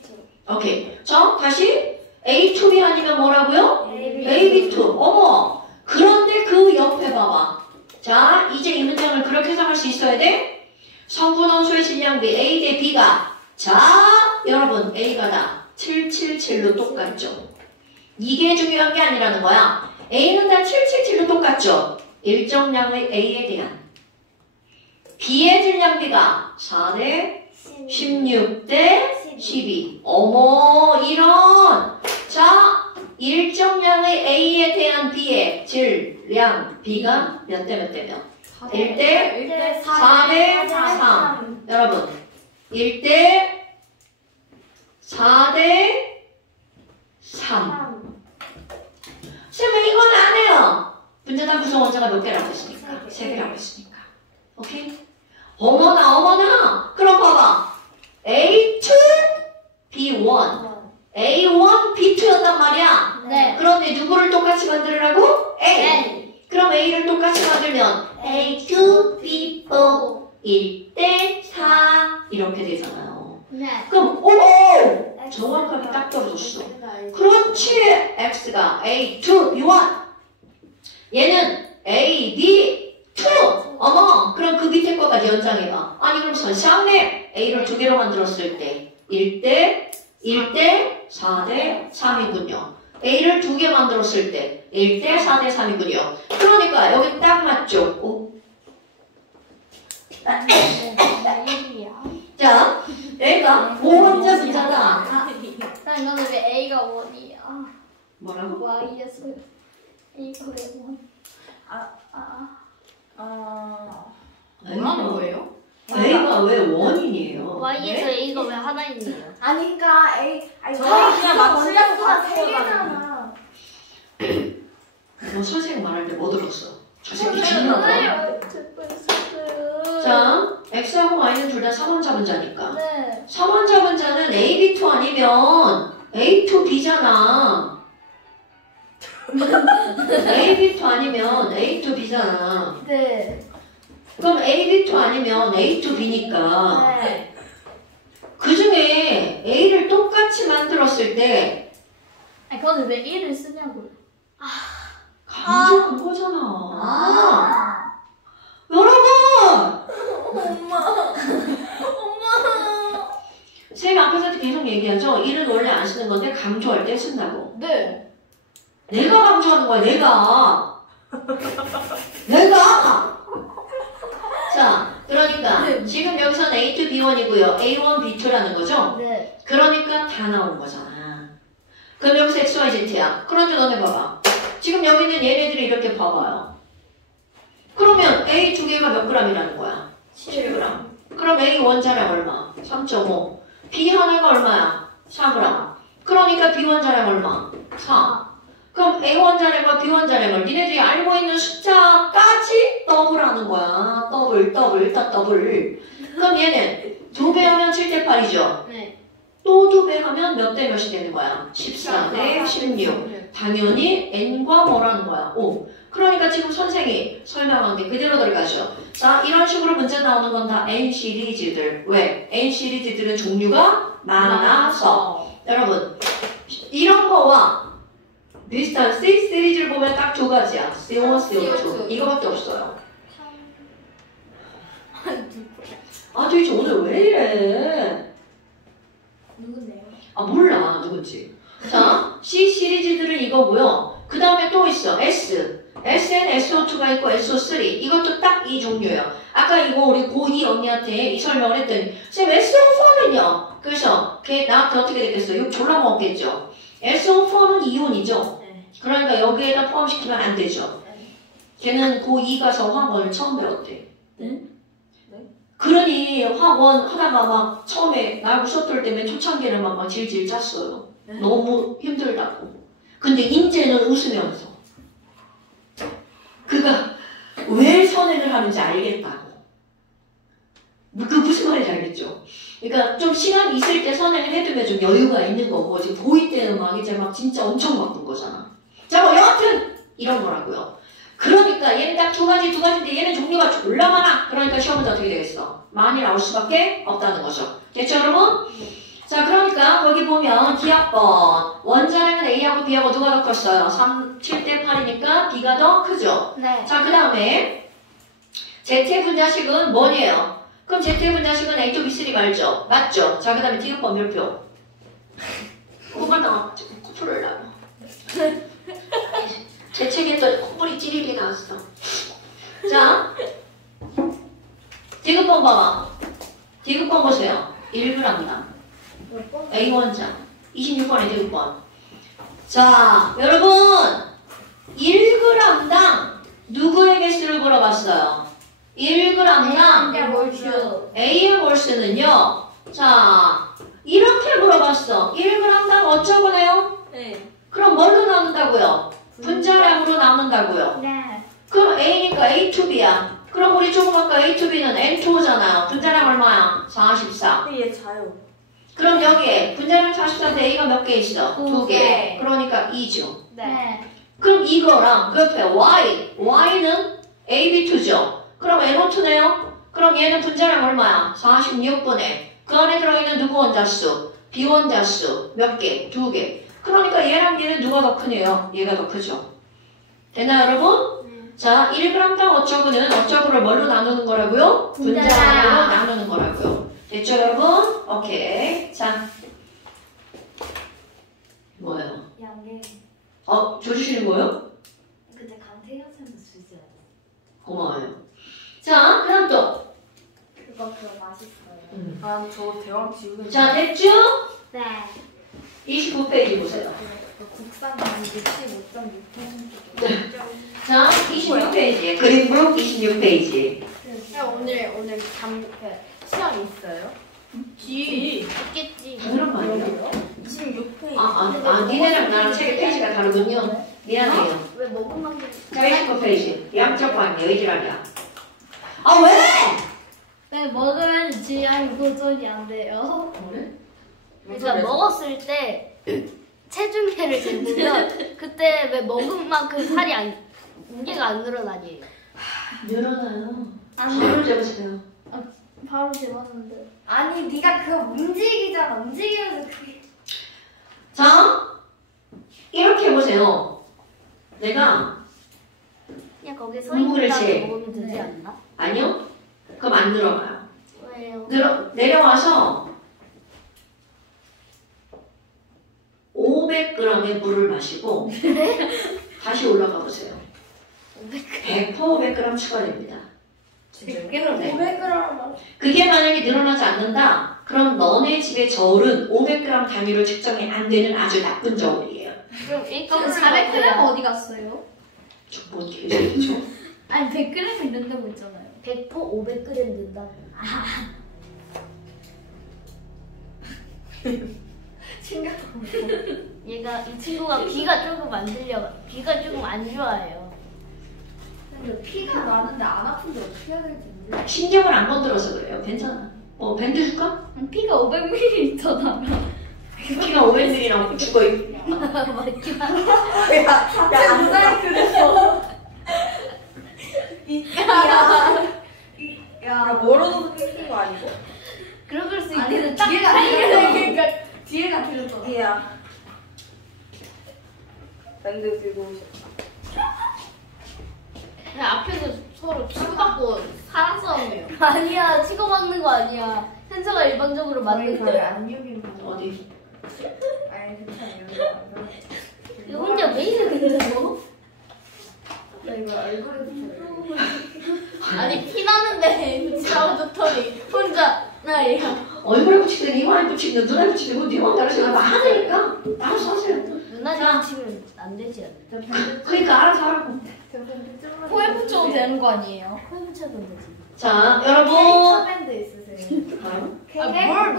오케이. 자, 다시 A2B 아니면 뭐라고요? AB2. 어머! 그런데 그 옆에 봐봐. 자, 이제 이 문장을 그렇게 해석할 수 있어야 돼. 성분원소의 질량비 A 대 B가 자, 여러분 A가 다 777로 똑같죠. 이게 중요한 게 아니라는 거야. A는 다 777로 똑같죠. 일정량의 A에 대한 B의 질량비가 4대 16대 12. 어머, 이런. 자, 일정량의 A에 대한 B의 질량 B가 몇 대 몇 대면? 1대 4대 3. 여러분, 1대 4대 3. 쌤은 이건 안 해요. 분자단 구성 원자가 몇 개라고 했으니까? 3개라고 했으니까. 오케이? 어머나. 그럼 봐봐. A2, B1. A1, B2였단 말이야. 네. 그런데 누구를 똑같이 만들으라고? A. 그럼 A를 똑같이 만들면 A2, B4, 1대 4 이렇게 되잖아요. 네. 그럼 오! 정확하게 딱 떨어졌어. 그렇지. X가 A2, B1. 얘는 A, B2. 어머, 그럼 그 밑에 거까지 연장해봐. 아니 그럼 선상네 A를 2개로 만들었을 때 1대 4대 3이군요. A를 2개 만들었을 때 1대 4대 3이군요. 그러니까 여기 딱 맞죠? 오. 자, A가 5원자 분자다. 난 너는 왜 A가 1이야? 뭐라고? Y였어요. A가 왜 1? 뭐라는 거예요? A가 왜 원인이에요? Y에서 A가 왜 하나인데요? 아니 그러니까 아니 저희 그냥 막 원자수가 진짜 3개잖아. 너 선생님 말할 때 뭐 들었어? 저 새끼 죽나봐. 자, X하고 Y는 둘 다 3원자 분자니까. 네. 3원자 분자는 A, B2 아니면 A2B잖아. A, B2 아니면 A2B잖아. 네. 그럼 A, B2 아니면 A2B니까 네. 그 중에 A를 똑같이 만들었을 때 아니 그거는 왜 1을 쓰냐고요? 강조한 거잖아. 강조할 때 쓴다고. 네. 내가 강조하는 거야, 내가. 내가! 자, 그러니까 네. 지금 여기서는 A to B1이고요. A1, B2라는 거죠? 네. 그러니까 다 나온 거잖아. 그럼 여기서 X, Y, Z야. 그런데 너네 봐봐. 지금 여기 있는 얘네들이 이렇게 봐봐요. 그러면 A 두 개가 몇 g이라는 거야? 7g. 그럼 A 원자량 얼마? 3.5. B 하나가 얼마야? 4g. 그러니까 B 원자량 얼마? 4. 그럼 A 원자량과 B 원자량을 니네들이 알고 있는 숫자까지 더블하는 거야. 더블. 그럼 얘는 2배 하면 7대 8이죠? 네. 또 2배 하면 몇 대 몇이 되는 거야? 14 대 16. 당연히 n과 뭐라는 거야? 5. 그러니까 지금 선생이 설명한 게 그대로 들어가죠. 자, 이런 식으로 문제 나오는 건 다 n 시리즈들. 왜? n 시리즈들은 종류가 많아서. 여러분, 이런 거와 비슷한 C 시리즈를 보면 딱 두 가지야. CO1, CO2. 이거밖에 없어요. 아, 도대체 오늘 왜 이래? 누군데요? 아, 몰라. 누군지. 자, C 시리즈들은 이거고요. 그 다음에 또 있어. S. SN, SO2가 있고 SO3. 이것도 딱 이 종류예요. 아까 이거 우리 고2 언니한테 이 설명을 했더니 쌤, SO4는요? 그래서 걔 나한테 어떻게 됐겠어? 욕 졸라 먹겠죠? SO4는 이온이죠? 네. 그러니까 여기에다 포함시키면 안 되죠? 걔는 고2 가서 화학원을 처음 배웠대. 네? 그러니 화학원 하다가 막 처음에 나하고 수업 들 때문에 초창기에는 막 질질 짰어요. 네? 너무 힘들다고. 근데 인제는 웃으면서 그가 왜 선행을 하는지 알겠다고. 그 무슨 말인지 알겠죠? 그러니까 좀 시간이 있을 때 선행을 해두면 좀 여유가 있는 거고 지금 고2 때는 막 이제 막 진짜 엄청 바쁜 거잖아. 자, 뭐 여하튼 이런 거라고요. 그러니까 얘는 딱 두 가지인데 얘는 종류가 졸라 많아. 그러니까 시험 문제 어떻게 되겠어? 많이 나올 수밖에 없다는 거죠. 됐죠, 여러분? 자, 그러니까 거기 보면 D학번 원자량은 A하고 B하고 누가 더 컸어요? 7대 8이니까 B가 더 크죠? 네. 자, 그 다음에 Z의 분자식은 뭐예요? 그럼 Z의 분자식은 A to B3 말죠? 맞죠? 자, 그 다음에 D학번 몇 표? 코가 코풀을 나고 제 책에 또 콧물이 찌리리 나왔어. 자, D급번 봐봐. D급번 보세요. 1g당 몇 번? A1장 26번에 D급번. 자, 여러분 1g당 누구의 개수를 물어봤어요? 1g당 몰주. A의 몰수는요. 자, 이렇게 물어봤어. 1g당 어쩌고네요? 네. 그럼 뭘로 나눈다고요? 분자량으로 나눈다고요. 네. 그럼 A니까 A to B야. 그럼 우리 조금 아까 A to B는 N2잖아요. 분자량 얼마야? 44. 근데 얘 자요. 그럼 여기에 분자량 44인데 A가 몇 개 있어? 두 2개. 개. 그러니까 2죠. 네. 그럼 이거랑 그 옆에 Y는 AB2죠. 그럼 NO2네요. 그럼 얘는 분자량 얼마야? 46분의 그 안에 들어있는 누구 원자수? B 원자수 몇 개? 2개. 그러니까 얘랑 얘는 누가 더 크네요? 얘가 더 크죠. 됐나요, 여러분? 자, 1g당 어쩌고를 뭘로 나누는 거라고요? 분자량. 분자량으로 나누는 거라고요. 됐죠, 여러분? 오케이. 자, 뭐예요? 양계. 줘주시는 거예요? 그때 강태현 쌤도 주지 않았어? 고마워요. 자, 그 다음 또. 그거 맛있어요. 아, 저 대왕 지우개. 자, 됐죠? 네. 29페이지 보세요. 국산 65.6%. 자, 26페이지. 그림북 26페이지. 오늘 시험 있어요? 있겠지. 당연한 거 아니에요? 26페이지. 니네랑 나랑 책의 페이지가 다르군요. 미안해요. 왜 먹은 만큼 자, 29페이지. 양적 관계, 의지라냐. 아, 왜? 네, 먹으면 지압 도전이 안 돼요. 그래? 그러니까 먹었을 때 체중계를 재보면 그때 왜 먹은 만큼 살이 무게가 안 늘어나니? 늘어나요. 안 바로 재보세요. 바로 재봤는데. 아니, 네가 그거 움직이잖아. 움직이면서 그게. 자, 이렇게 해보세요. 내가, 그냥 거기 서 국물을 있는 다음에 재. 먹으면 되지 않나? 아니요? 그럼 안 늘어나요. 왜요? 내려와서 5 500g의 물을 마시고 다시 올라가 보세요. 100% 500g 추가됩니다. 진짜요? 네. 500g. 그게 만약에 늘어나지 않는다. 그럼 너네 집의 저울은 500g 단위로 측정이 안 되는 아주 나쁜 저울이에요. 그럼 400g 어디 갔어요? 저뭔 개소리죠? 아니 100g 있는다고 있잖아요. 100% 500g 든다고. 신기하다. 얘가 이 친구가 귀가 조금 안 들려. 귀가 조금 안 좋아요. 근데 피가 나는데 안 아픈데 어떻게 해야 될지 모르겠어. 신경을 안 건드려서 그래요. 괜찮아. 밴드 줄까? 피가 500ml잖아. 키가 500ml랑 죽어 있. 야, 그랬어. 야, 멀어져서 끊긴 거 아니고? 그럴 수 아니, 있는데 딱 뒤에가 사이에서. 그러니까 뒤에가 틀렸잖아. 야. 밴드 들고 오셨다. 그냥 앞에서 서로 치고받고 사랑 싸움이에요. 아니야, 치고받는 거 아니야. 현서가 일방적으로 만든 거야. 안 여긴 어디? 아니 괜찮아요. 이거 혼자 왜 이래 근데 너? 나 이거 얼굴에 붙여. 아니 피 나는데 지나고 좋더니 혼자 나 얘가 얼굴에 붙이든 이마에 붙이든 눈에 붙이든 네 맘대로 생각 많으니까 알아서 하세요. 누나랑 치면 안 되지 않나? 그러니까 알아서 하라고. 코에 붙여도 되는 거 아니에요? 코에 붙여도 되지. 자, 여러분. 캐릭터밴드 있으세요? 뭐라고? 뭘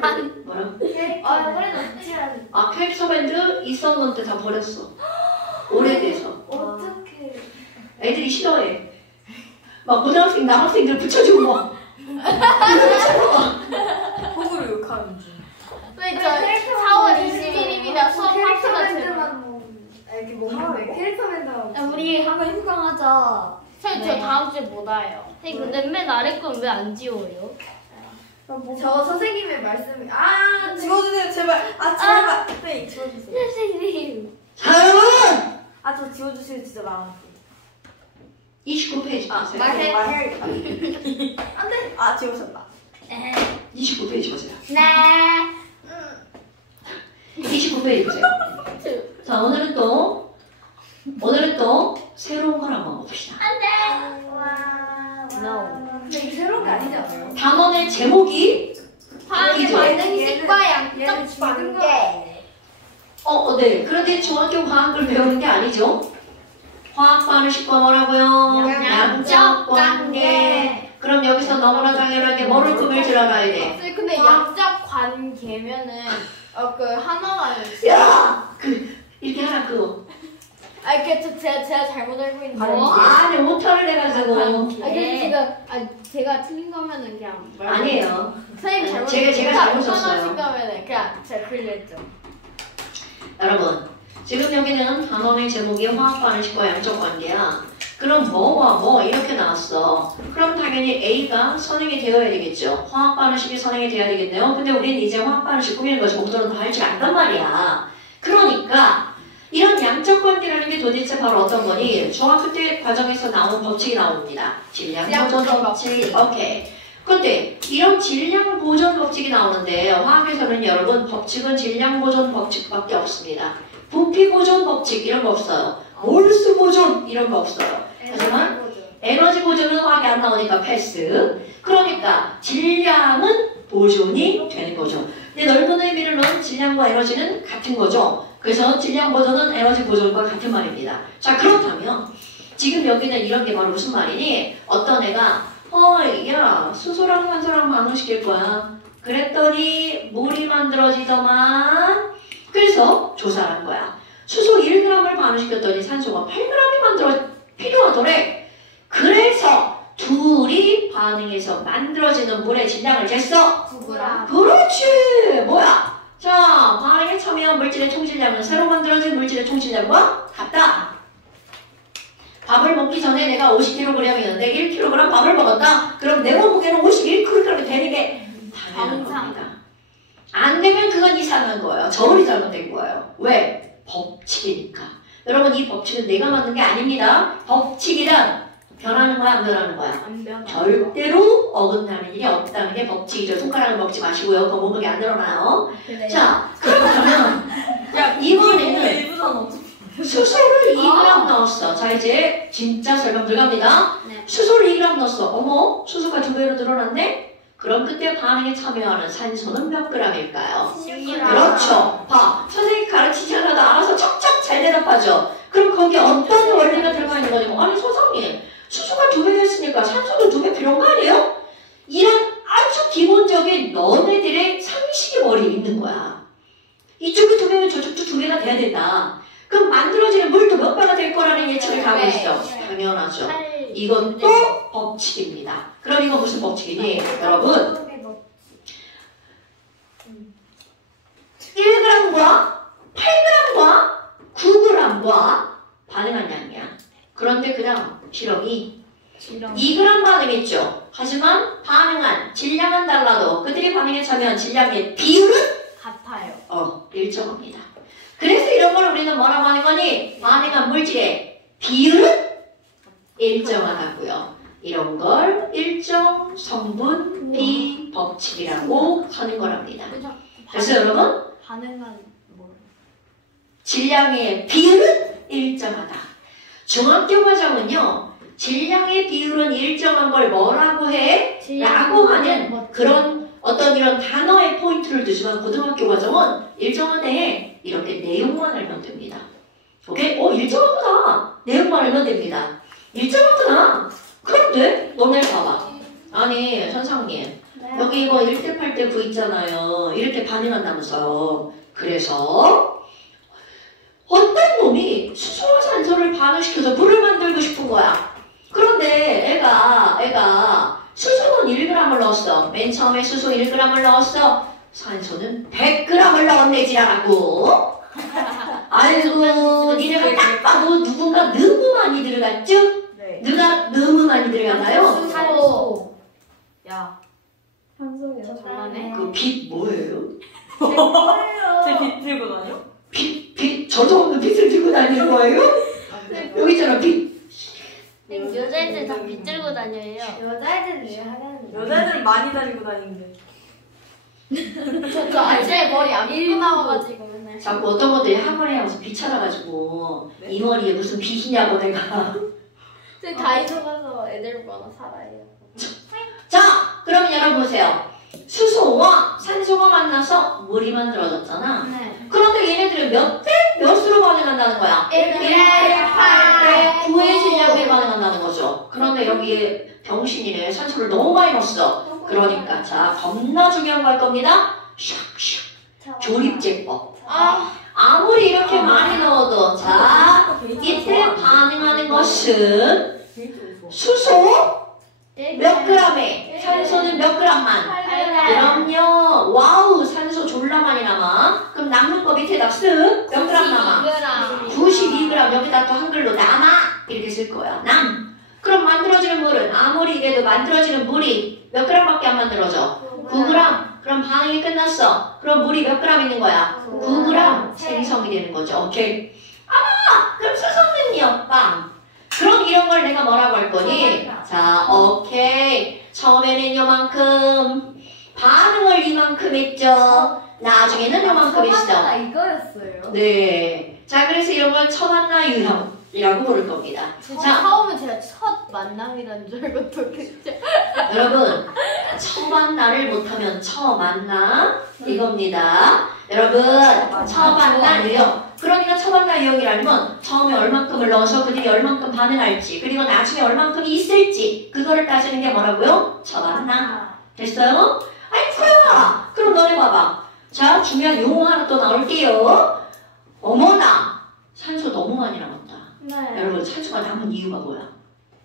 말을 뭐라고? 그래도 붙이라는. 캐릭터 밴드 있었는데 다 버렸어. 오래돼서. 어떻게? 애들이 싫어해. 막 고등학생 남학생들 붙여주고 막. 호구를 욕하는 중. 왜 저 4월 21일이라 수업 파트가 제일 이렇게 뭐 하는데 캐릭터밴드. 우리 한번 휴강하자. 선생님 저 다음 주에 못 와요. 선생님 근데 맨 아래 건 왜 안 지워요? 저 선생님의 말씀이 지워주세요, 제발. 제발. 네, 지워주세요. 선생님. 자, 여러분! 저 지워주세요, 진짜 마음. 29페이지 보세요. 말해. 말해야겠다. 안 돼. 지우셨다. 29페이지 보세요. 네. 29페이지 보세요. 자, 오늘은 또 새로운 걸 한번 봅시다. No. 근데 이게 새로운 게 아니지 않아요? 단원의 제목이 화학의 반응식과 얘는 양적 죽은 관계. 네. 그런데 중학교 과학을 배우는 게 아니죠. 화학 반응식과 뭐라고요? 양적 관계. 그럼 여기서 너무나 당연하게 뭐를 금을 들어가야 돼? 선생님 근데 양적 관계면은 그 하나가 야! 이렇게 하나 그거. 제가 잘못 알고 있는 거. 아니, 오타를 해가지고. 제가 틀린 거면은 그냥 아니에요. 선생님 잘못 제가 잘못 썼어요. 하신 거면은 그냥 제가 그랬죠. 여러분, 지금 여기는 단원의 제목이 화학 반응식과 양적 관계야. 그럼 뭐와 뭐 이렇게 나왔어. 그럼 당연히 A가 선행이 되어야 되겠죠. 화학 반응식이 선행이 되어야 되겠네요. 근데 우리는 이제 화학 반응식 꾸미는 거 정도는 다 할 줄 안단 말이야. 그러니까 이런 양적 관계라는 게 도대체 바로 어떤 거니? 중학교 때 과정에서 나온 법칙이 나옵니다. 질량 보존 법칙. 오케이. 근데 이런 질량 보존 법칙이 나오는데 화학에서는 여러분 법칙은 질량 보존 법칙밖에 없습니다. 부피 보존 법칙 이런 거 없어요. 몰수 보존 이런 거 없어요. 하지만 에너지 보존은 화학이 안 나오니까 패스. 그러니까 질량은 보존이 되는 거죠. 근데 넓은 의미로는 질량과 에너지는 같은 거죠. 그래서 질량 보존은 에너지 보존과 같은 말입니다. 자, 그렇다면 지금 여기는 이런 게 바로 무슨 말이니? 어떤 애가 야, 수소랑 산소랑 반응시킬 거야. 그랬더니 물이 만들어지더만. 그래서 조사한 거야. 수소 1g을 반응시켰더니 산소가 8g이 필요하더래. 그래서 둘이 반응해서 만들어지는 물의 질량을 쟀어. 9g. 그렇지. 뭐야? 자, 반응에 참여한 물질의 총질량은 새로 만들어진 물질의 총질량과 같다. 밥을 먹기 전에 내가 50kg이었는데 1kg 밥을 먹었다. 그럼 내 몸무게는 51kg이 되는 게 당연한 겁니다. 안 되면 그건 이상한 거예요. 저울이 잘못된 거예요. 왜? 법칙이니까. 여러분, 이 법칙은 내가 만든 게 아닙니다. 법칙이란 변하는 거야, 안 변하는 거야? 안 변화. 절대로 어긋나는 일이 없다는 게 법칙이죠. 손가락을 먹지 마시고요. 더 몸무게 안 늘어나요. 그래요? 자, 그렇다면 자, 이번에는 일부잖아. 수소를 2g 넣었어. 자, 이제 진짜 설명 들어갑니다. 네. 수소를 2g 넣었어. 어머, 수소가 2배로 늘어났네? 그럼 그때 반응에 참여하는 산소는 몇 g일까요? 16g. 그렇죠. 봐, 선생님이 가르치지 않아도 알아서 척척 잘 대답하죠. 그럼 거기에 어떤 원리가 들어가 있는 거냐면, 아니 선생님, 수소가 2배 됐으니까 산소도 2배 필요한 거 아니에요? 이런 아주 기본적인 너네들의 상식의 머리에 있는 거야. 이쪽이 2배면 저쪽도 2배가 돼야 된다. 그럼 만들어지는 물도 몇 배가 될 거라는 예측을 하고 있어. 당연하죠. 이건 또 법칙입니다. 그럼 이거 무슨 법칙이니? 여러분, 1g과 8g과 9g과 반응한 양이야. 그런데 그 다음 실험이 2g 반응했죠. 하지만 반응한 질량은 달라도 그들이 반응에 참여한 질량의 비율은 같아요. 일정합니다. 그래서 이런 걸 우리는 뭐라고 하는 거니? 반응한 물질의 비율은 일정하다고요. 이런 걸 일정 성분 비법칙이라고 하는 거랍니다. 그래서 여러분, 반응한 뭐? 질량의 비율은 일정하다. 중학교 과정은요, 질량의 비율은 일정한 걸 뭐라고 해? 라고 하는 그런 어떤 이런 단어의 포인트를 두지만 고등학교 과정은 일정하네. 이렇게 내용만 알면 됩니다. 오케이? 일정하구나. 내용만 알면 됩니다. 일정하구나. 그런데 너네 봐봐. 아니 선생님, 여기 이거 1대 8대 9 있잖아요. 이렇게 반응한다면서요. 그래서 어떤 놈이 수소와 산소를 반응시켜서 물을 만들고 싶은 거야. 그런데 애가 수소는 1g을 넣었어. 맨 처음에 수소 1g을 넣었어. 산소는 100g을 넣었네지라고. 아이고, 니네가 딱 봐도 누군가 너무 많이 들어갔죠? 네. 누가 너무 많이 들어갔나요? 산소. 야. 산소요. 잘하네. 그 빛 뭐예요? 제빗 들고 다녀? 빛, 저도 없는 빛을 들고 다니는 거예요? 여기 있잖아, 빛. 여자애들 다 빗들고 다녀요. 여자애들은 왜 하냐는 여자애들은 많이 다니고 다니는데. 저 아재 머리 안 나와가지고 맨날. 자꾸 어떤 것들이 학원에 와서 빛 찾아가지고 네? 이 머리에 무슨 빛이냐고 내가. 다이소 가서 애들 보러 살아요. 자, 그럼 여러분 보세요. 수소와 산소가 만나서 물이 만들어졌잖아. 네. 그런데 얘네들은 몇 대 몇으로 반응한다는 거야? 1대 8. 9의 질량에 반응한다는 거죠. 그런데 여기에 병신이네. 산소를 너무 많이 넣었어. 그러니까 자, 겁나 중요한 거 할 겁니다. 샥샥. 조립제법. 아무리 이렇게 많이 넣어도 자, 이때 반응하는 것은 수소 몇 g에, 산소는 몇 g만? 그럼요. 와우, 산소 졸라 많이 남아. 그럼 남는 거 밑에다 쓱 몇 g 남아? 92g. 여기다 또 한글로 남아 이렇게 쓸 거야. 남. 그럼 만들어지는 물은 아무리 이래도 만들어지는 물이 몇 g밖에 안 만들어져? 9g. 그럼 반응이 끝났어. 그럼 물이 몇 g 있는 거야? 9g 생성이 되는 거죠. 오케이. 그럼 수소는요? 빵. 그럼 이런 걸 내가 뭐라고 할 거니? 자, 오케이. 처음에는 요만큼, 반응을 이만큼 했죠. 나중에는 요만큼 했어. 이거였어요. 네. 자, 그래서 이런 걸 처만나 유형이라고 부를 겁니다. 자, 처음에 제가 첫 만남이라는 줄 알고 듣겠죠. 여러분, 처만나를 못하면 처만나 이겁니다. 여러분, 처만나 유형. 그러니까 처만나 유형이라면 처음에 얼만큼을 넣어서 그들이 얼만큼 반응할지, 그리고 나중에 얼만큼이 있을지, 그거를 따지는 게 뭐라고요? 처만나. 됐어요? 아이쿠야! 그럼 너네 봐봐. 자, 중요한 용어 하나 또 나올게요. 어머나! 산소 너무 많이 남았다. 네. 여러분, 산소가 남은 이유가 뭐야?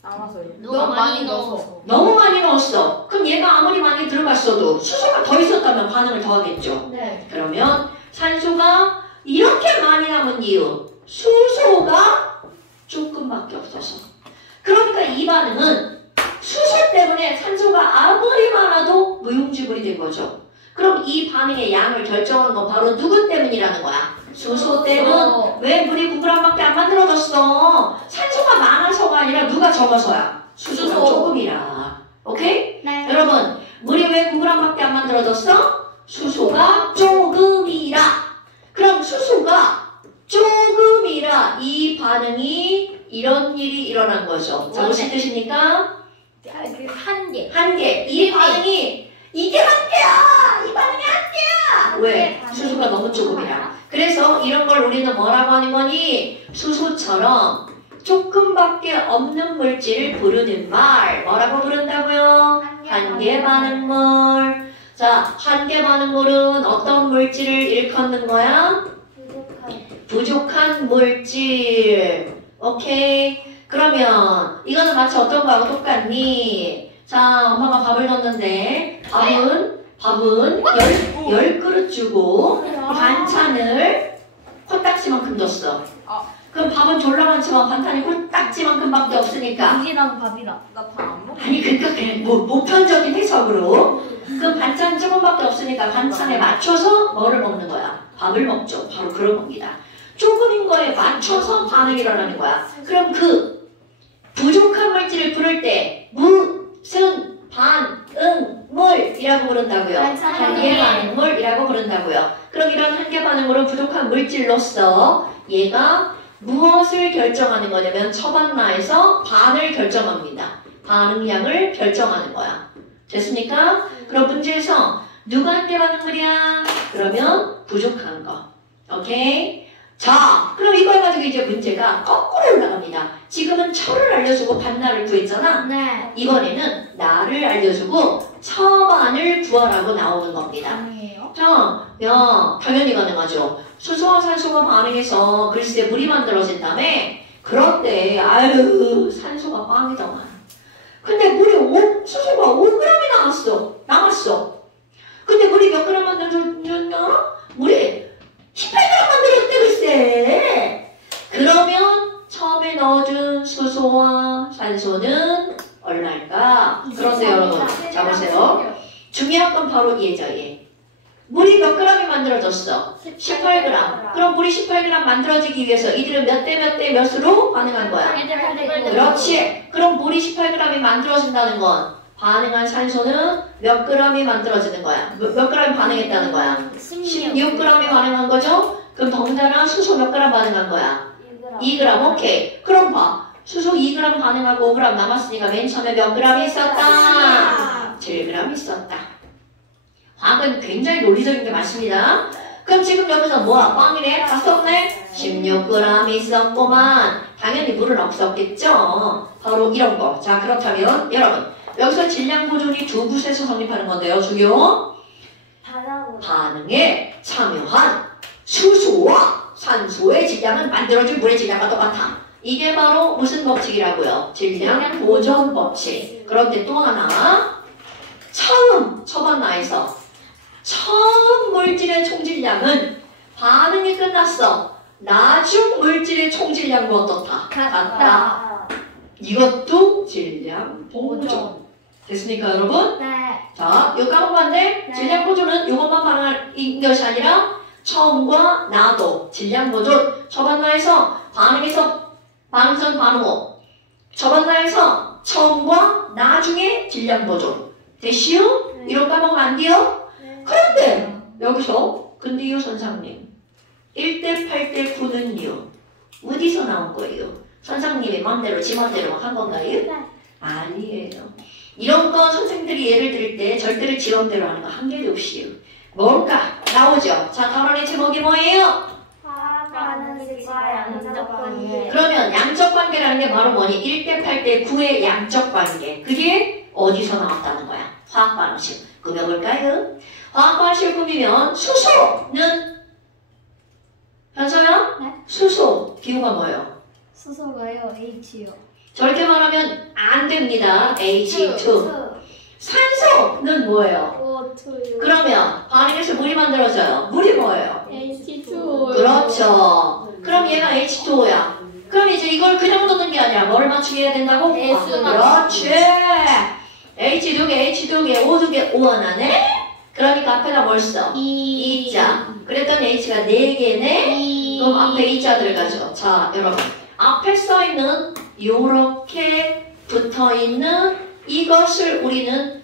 남아서요. 너무 많이 넣어서. 너무 많이 넣었어. 그럼 얘가 아무리 많이 들어갔어도 수소가 더 있었다면 반응을 더 하겠죠. 네. 그러면 산소가 이렇게 많이 남은 이유, 수소가 조금밖에 없어서. 그러니까 이 반응은 수소 때문에 산소가 아무리 많아도 무용지물이 된 거죠. 그럼 이 반응의 양을 결정한 건 바로 누구 때문이라는 거야? 수소 때문. 왜 물이 9g밖에 안 만들어졌어? 산소가 많아서가 아니라 누가 적어서야? 수소가 수소. 조금이라. 오케이? 네. 여러분, 물이 왜 9g밖에 안 만들어졌어? 수소가 조금이라. 그럼 수소가 조금이라 이 반응이 이런 일이 일어난 거죠. 자, 무슨 뜻입니까? 한 개. 한 개. 이 반응이 이게 한 개야! 이 반응이 한 개야! 왜? 수소가 너무 조금이라. 그래서 이런 걸 우리는 뭐라고 하는 거니? 수소처럼 조금밖에 없는 물질을 부르는 말. 뭐라고 부른다고요? 한계 반응물. 자, 한계 반응물은 어떤 물질을 일컫는 거야? 부족한 물질. 오케이. 그러면 이거는 마치 어떤 거하고 똑같니? 자, 엄마가 밥을 넣었는데 밥은 열 그릇 주고 반찬을 코딱지만큼 넣었어. 그럼 밥은 졸라 많지만 반찬이 코딱지만큼밖에 없으니까. 고기랑 밥이랑. 나 밥 안 먹어. 아니 그러니까 그냥 뭐 보편적인 해석으로 그 반찬 조금밖에 없으니까 반찬에 맞춰서 뭐를 먹는 거야? 밥을 먹죠. 바로 그런 겁니다. 조금인 거에 맞춰서 반응이 일어나는 거야. 그럼 그 부족한 물질을 부를 때 무슨 반응물이라고 부른다고요? 한계 반응물이라고 부른다고요. 그럼 이런 한계 반응물은 부족한 물질로서 얘가 무엇을 결정하는 거냐면 처반나에서 반을 결정합니다. 반응량을 결정하는 거야. 됐습니까? 그럼 문제에서 누가 한계 반응물이야? 그러면 부족한 거. 오케이? 자, 그럼 이걸 가지고 이제 문제가 거꾸로 올라갑니다. 지금은 처를 알려주고 반나를 구했잖아. 네. 이번에는 나를 알려주고 처반을 구하라고 나오는 겁니다. 아니에요. 자, 야, 당연히 가능하죠. 수소와 산소가 반응해서 글쎄 물이 만들어진다며? 그런데 아유 산소가 빵이더만. 근데 수소가 5g이 남았어. 근데 물이 몇 그램 만들어졌냐? 물이 18g 만들었대 글쎄. 그러면 처음에 넣어준 수소와 산소는 얼마일까? 그런데 여러분, 자 보세요. 중요한 건 바로 얘죠, 얘. 물이 몇 g이 만들어졌어? 18g. 그럼 물이 18g 만들어지기 위해서 이들은 몇 대 몇으로 반응한 거야? 그렇지. 그럼 물이 18g이 만들어진다는 건 반응한 산소는 몇 g이 만들어지는 거야? 몇 g이 반응했다는 거야? 16g이 반응한 거죠? 그럼 덩달아 수소 몇 g 반응한 거야? 2g. 오케이. 그럼 봐. 수소 2g 반응하고 5g 남았으니까 맨 처음에 몇 g이 있었다? 7g 있었다. 과학은 굉장히 논리적인 게 많습니다. 그럼 지금 여기서 뭐야? 꽝이네? 다 썼네? 16g 있었구만. 당연히 물은 없었겠죠? 바로 이런 거. 자, 그렇다면 여러분 여기서 질량 보존이 두 붓에서 성립하는 건데요. 중요. 반응에 참여한 수소와 산소의 질량은 만들어진 물의 질량과 똑같아. 이게 바로 무슨 법칙이라고요? 질량 보존 법칙. 그런데 또 하나 처반나에서 처음 물질의 총질량은 반응이 끝났어. 나중 물질의 총질량과 어떻다? 같다. 이것도 질량 보존. 됐습니까, 여러분? 네. 자, 이거 까먹었는데 질량 보존은 이것만 반응인 것이 아니라 처음과 나도 질량 보존. 처반나에서 반응에서 반응선 반응호. 처반나에서 처음과 나중에 질량 보존. 됐시요? 이런 까먹으면 안 돼요? 그런데 여기서 근데요 선생님 1대 8대 9는요 어디서 나온 거예요? 선생님이 맘대로 지 맘대로 한 건가요? 네. 아니에요. 이런 거 선생들이 예를 들 때 절대로 지 맘대로 하는 거 한 개도 없이요. 뭘까? 나오죠. 자, 단원의 제목이 뭐예요? 그러면 양적 관계라는 게 바로 뭐니? 1대 8대 9의 양적 관계. 그게 어디서 나왔다는 거야? 화학 반응식. 꾸며볼까요? 화학 반응식을 꾸미면 수소는 현서야? 네? 수소 기호가 뭐예요? 수소가요. H요. 저렇게 말하면 안 됩니다. H2. 산소는 뭐예요? O2요. 그러면 반응에서 물이 만들어져요. 물이 뭐예요? H2O. 그렇죠. 그럼 얘가 H2O야. 그럼 이제 이걸 그냥 넣는 게 아니라 뭘 맞추게 해야 된다고? S 그렇지. H 2개, H 2개, O 2개, O 하나네? 그러니까 앞에다 뭘 써? 2자. 그랬더니 H가 4개네? 그럼 앞에 2자 들어가죠. 자, 여러분. 앞에 써있는 요렇게 붙어있는 이것을 우리는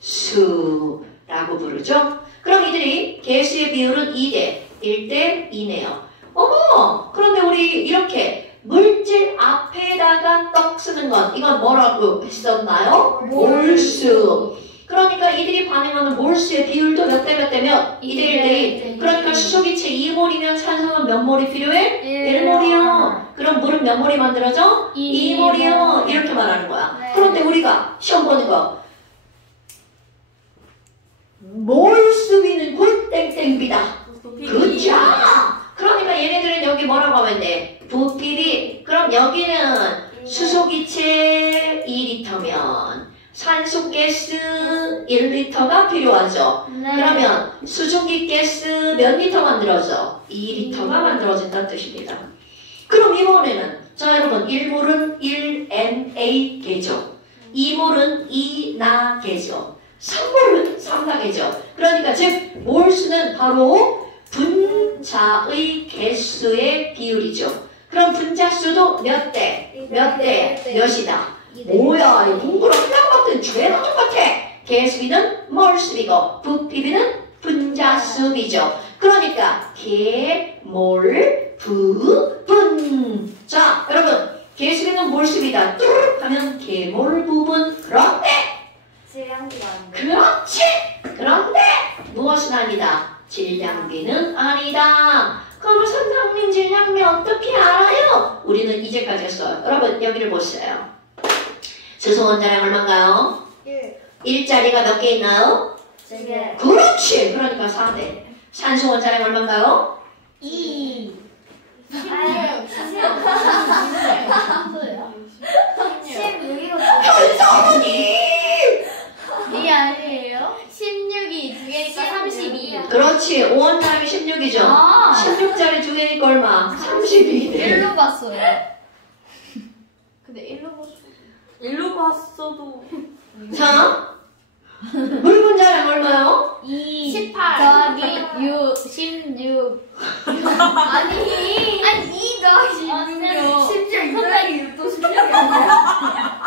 개수라고 부르죠. 그럼 이들이 개수의 비율은 2대 1대 2네요. 어머! 그런데 우리 이렇게 물질 앞에다가 떡 쓰는 건 이건 뭐라고 했었나요? 몰수. 그러니까 이들이 반응하는 몰수의 비율도 몇 대 몇 대면 2대 1대 2. 그러니까 수소기체 2몰이면 산소는 몇 몰이 필요해? 1몰이요. 그럼 물은 몇 몰이 만들어져? 2몰이요. 이렇게 말하는 거야. 네. 그런데 우리가 시험 보는 거 몰수비는 곧 땡땡비다. 그죠? 그러니까 얘네들은 여기 뭐라고 하면 돼? 부피비. 그럼 여기는 수소기체 2리터면 산소가스 1리터가 필요하죠. 네. 그러면 수증기가스 몇 리터 만들어져? 2리터가 만들어진다는 뜻입니다. 그럼 이번에는 자 여러분 1몰은 1NA개죠. 2몰은 2나개죠. 3몰은 3나개죠. 그러니까 즉 몰수는 바로 분자의 개수의 비율이죠. 그럼 분자수도 몇 대? 몇 대? 몇이다? 뭐야, 이 공부를 그냥 같은 죄나 똑같아. 개수비는 몰수비고 부피비는 분자수비죠. 그러니까 개, 몰, 부, 분. 자, 여러분 개수비는 몰수비다. 뚜룩 하면 개, 몰, 부분. 그런데 질량비가 안 돼. 그렇지. 그런데 무엇은 아니다. 질량비는 아니다. 그럼 선생님 질량비 어떻게 알아요? 우리는 이제까지 했어요. 여러분 여기를 보세요. 수소 원자량 얼마인가요? 1자리가 몇 개 있나요? 4개. 그렇지. 그러니까 4대. 산소 원자량 얼마인가요? 2. 아니, 16으로 현성이! 이게 아니에요? 16이 두 개니까 32. 그렇지. 5원자량이 16이죠. 아. 16자리 두 개니까 얼마? 32네. 1로 봤어요. 근데 일로 봤어도 자, 물 분자량 얼마요? 2 18. 더하기 6 16. 아니 2 더하기 16이요. 심지어 2 더하기 6도 16이 아니야.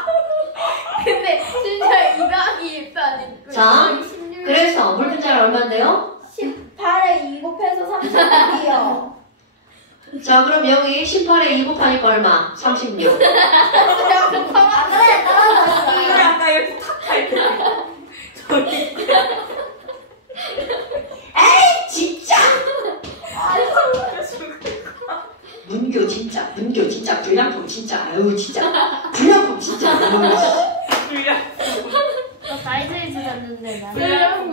근데 진짜 2 더하기 6도 아니고 자, 그래서 물 분자량 얼마인데요? 18에 2 곱해서 36이요. 자, 그럼 여기 18에 2 곱하니까 얼마? 36. 아, 그래, 따라잡았어. 이걸 아까 이렇게 탁 할 때. 저기. 에이, 진짜! 아유, 문교 진짜 불량품 진짜 아유 진짜 불량품 진짜 아유. 저 사이즈를 주셨는데 나. 맨날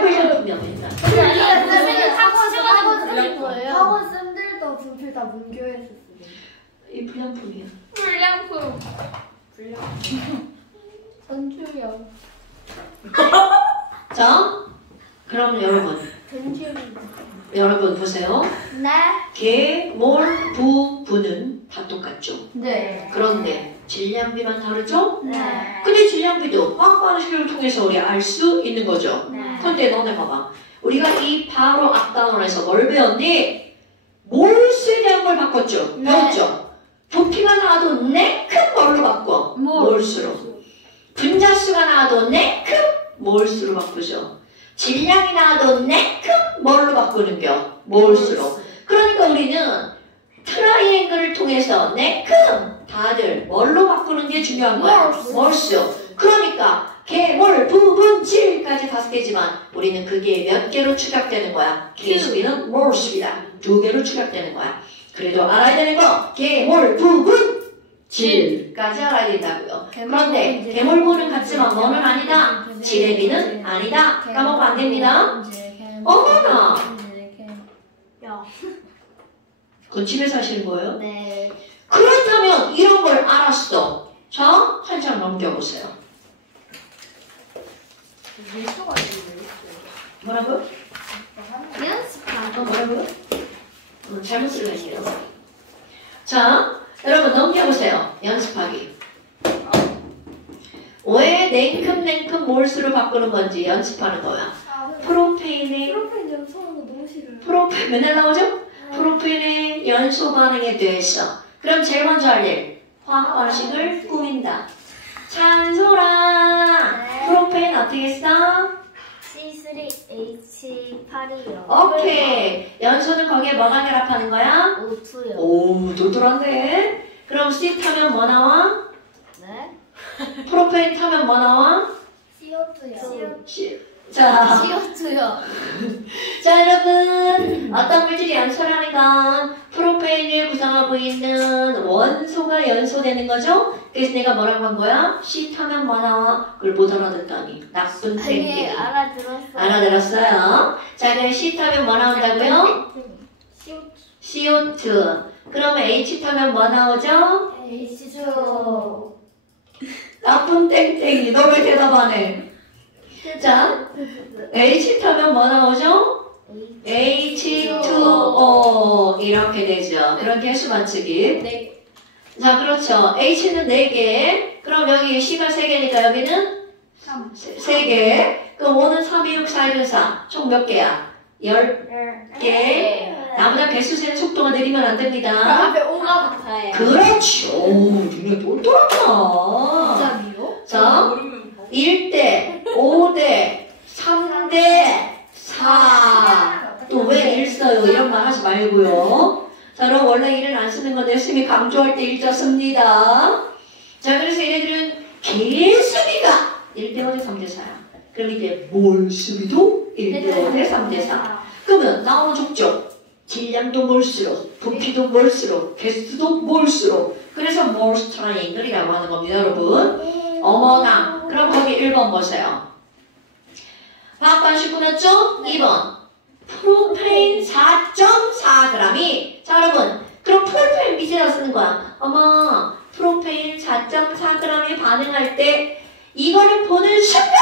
불량품이야 맨날. 학원 쓰는 거예요. 학원 쌤들도 둘 다 문교에서 쓰고. 이 불량품이야. 불량품. 전주요. 자, 그럼 여러분 보세요. 네. 개, 몰, 부, 부는 다 똑같죠. 네. 그런데 질량비만 다르죠? 네. 근데 질량비도 방정식을 통해서 우리 알 수 있는 거죠. 네. 근데 너네 봐봐. 우리가 이 바로 앞 단원에서 뭘 배웠니? 몰수에 대한 걸 바꿨죠. 네. 배웠죠. 부피가 나와도 네큰 뭘로 바꿔? 몰수로. 분자수가 나와도 네큰 몰수로 바꾸죠. 질량이 나와도 네큰 뭘로 바꾸는겨? 몰수로. 그러니까 우리는 트라이앵글을 통해서 네큰 다들 뭘로 바꾸는 게 중요한 거야? 몰수. 그러니까 개, 몰, 부, 분, 질까지 5개지만 우리는 그게 몇 개로 추격되는 거야? 개수비는 몰수비다. 2개로 추격되는 거야. 그래도 알아야 되는 거 개, 몰, 부, 분, 질까지 알아야 된다고요. 그런데 개몰부는 같지만 뭐는 아니다. 지뢰비는 아니다. 까먹으면 안 됩니다. 어머나. 야. 그건 집에서 하시는 거예요? 네. 그렇다면 이런 걸 알았어. 자, 한 장 넘겨보세요. 뭐라고요? 연습하고. 뭐라고요? 잘못 쓰려니요. 자, 여러분 넘겨보세요. 연습하기. 왜 냉큼 몰수로 바꾸는 건지 연습하는 거야. 프로페인의 프로페인 연습하는 거 너무 싫어요. 프로페인 맨날 나오죠? 프로페인의 연소 반응에 대해서. 그럼 제일 먼저 할 일. 화학 방식을 꾸민다. 찬소라. 네. 프로페인 어떻게 써? C3H 28이요. 오케이. 연소는 거기에 뭐가 결합하는 거야? O2요. 오, 도드란데. 그럼 C 타면 뭐 나와? 네? 프로페인 타면 뭐 나와? CO2요. 자, CO2요. 자 여러분 어떤 물질이 연소라는 건 프로페인을 구성하고 있는 원소가 연소되는 거죠? 그래서 내가 뭐라고 한 거야? C 타면 뭐 나와? 그걸 못 알아듣다니 나쁜 땡땡이. 아니, 알아들었어요. 알아들었어요? 자 그럼 C 타면 뭐 나온다고요? CO2. 그러면 H 타면 뭐 나오죠? H2O. 나쁜 땡땡이. 너 왜 대답 안 해? 자 H 타면 뭐 나오죠? H2O 이렇게 되죠. 그런 개수 맞추기. 네. 자 그렇죠. H는 4개. 그럼 여기 C가 3개니까 여기는 3. 3개. 그럼 5는 3, 2, 6, 4, 1, 4. 총 몇 개야? 10개. 나보다 개수 세는 속도가 느리면 안 됩니다. 앞에 5가 붙어요. 그렇죠. 니네 똘똘하다. 진짜요? 자 1대, 5대, 3대, 4. 또 왜 1 써요? 이런 말 하지 말고요. 자, 그럼 원래 1은 안 쓰는 건데 스미 강조할 때 1자 씁니다. 자, 그래서 얘네들은 개수비가 1대 5대 3대 4야. 그럼 이제 몰수비도 1대 5대 3대 4. 그러면 나오는 족족 질량도 몰수록, 부피도 몰수록, 개수도 몰수록. 그래서 몰스 트라이앵글이라고 하는 겁니다, 여러분. 어머나. 그럼 거기 1번 보세요. 화학관식 꾸몄죠? 2번. 프로페인 4.4g이. 자, 여러분. 그럼 프로페인 밑에다 쓰는 거야. 어머, 프로페인 4.4g이 반응할 때 이거를 보는 순간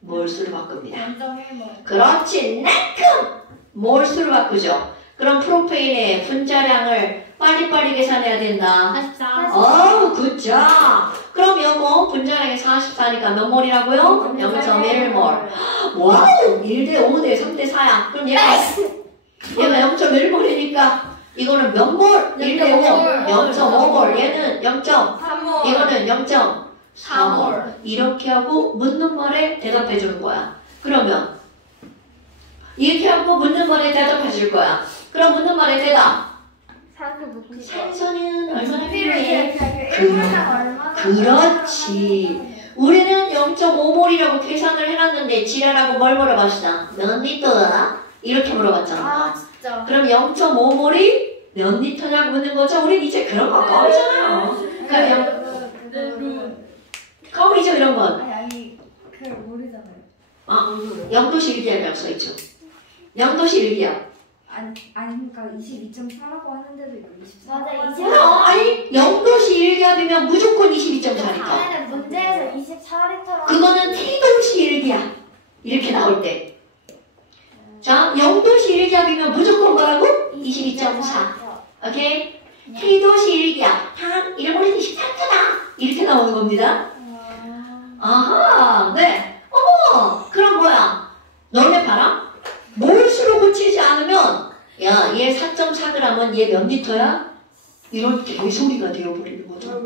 몰수로 바꿉니다. 0.1몰. 그렇지. 냉큼 몰수로 바꾸죠. 그럼 프로페인의 분자량을 빨리빨리 계산해야 된다. 44. 굿자. 그럼 요거 분자량이 44니까 몇 몰이라고요? 0.1몰. 와우! 1대 5대 3대 4야. 그럼 얘가 0.1몰이니까 이거는 몇 몰? 1대 5, 0.5몰. 얘는 0. 3몰. 이거는 0.4몰. 이렇게 하고 묻는 말에 대답해 주는 거야. 그러면 이렇게 하고 묻는 말에 대답해 줄 거야. 그럼 묻는 말에 대답. 산소는 얼마나 필요해? 그렇지. 우리는 0.5몰이라고 계산을 해놨는데 지랄하고 뭘 물어봤어? 몇 리터야? 이렇게 물어봤잖아. 아 진짜. 그럼 0.5몰이 몇 리터냐고 묻는 거죠? 우린 이제 그런 거 꺼리잖아요. 그냥 꺼리죠 이런 건. 아니 그 모르잖아요. 아, 0도시 1기압이라고 써있죠. 0도시 1기압. 아니 그러니까 22.4라고 하는데도 이거 24. 맞아, 아니 0도시 1기압이면 무조건 22.4리터. 아니 문제에서 24리터라고. 그거는 T도시 1기압. 이렇게 나올 때. 자, 0도시 1기압이면 무조건 뭐라고? 22.4. 오케이? T도시 1기압. 한 1몰이 23도다. 이렇게 나오는 겁니다. 아하, 네. 어머, 그럼 뭐야? 너네 봐라. 몰수로 고치지 않으면, 야, 얘 4.4g은 얘 몇 리터야? 이런 개소리가 되어버리는 거죠.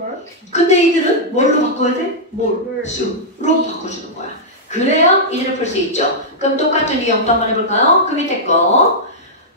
근데 이들은 뭘로 바꿔야 돼? 몰수로 바꿔주는 거야. 그래야 이들을 풀 수 있죠. 그럼 똑같은 유형도 한번 해볼까요? 그 밑에 거.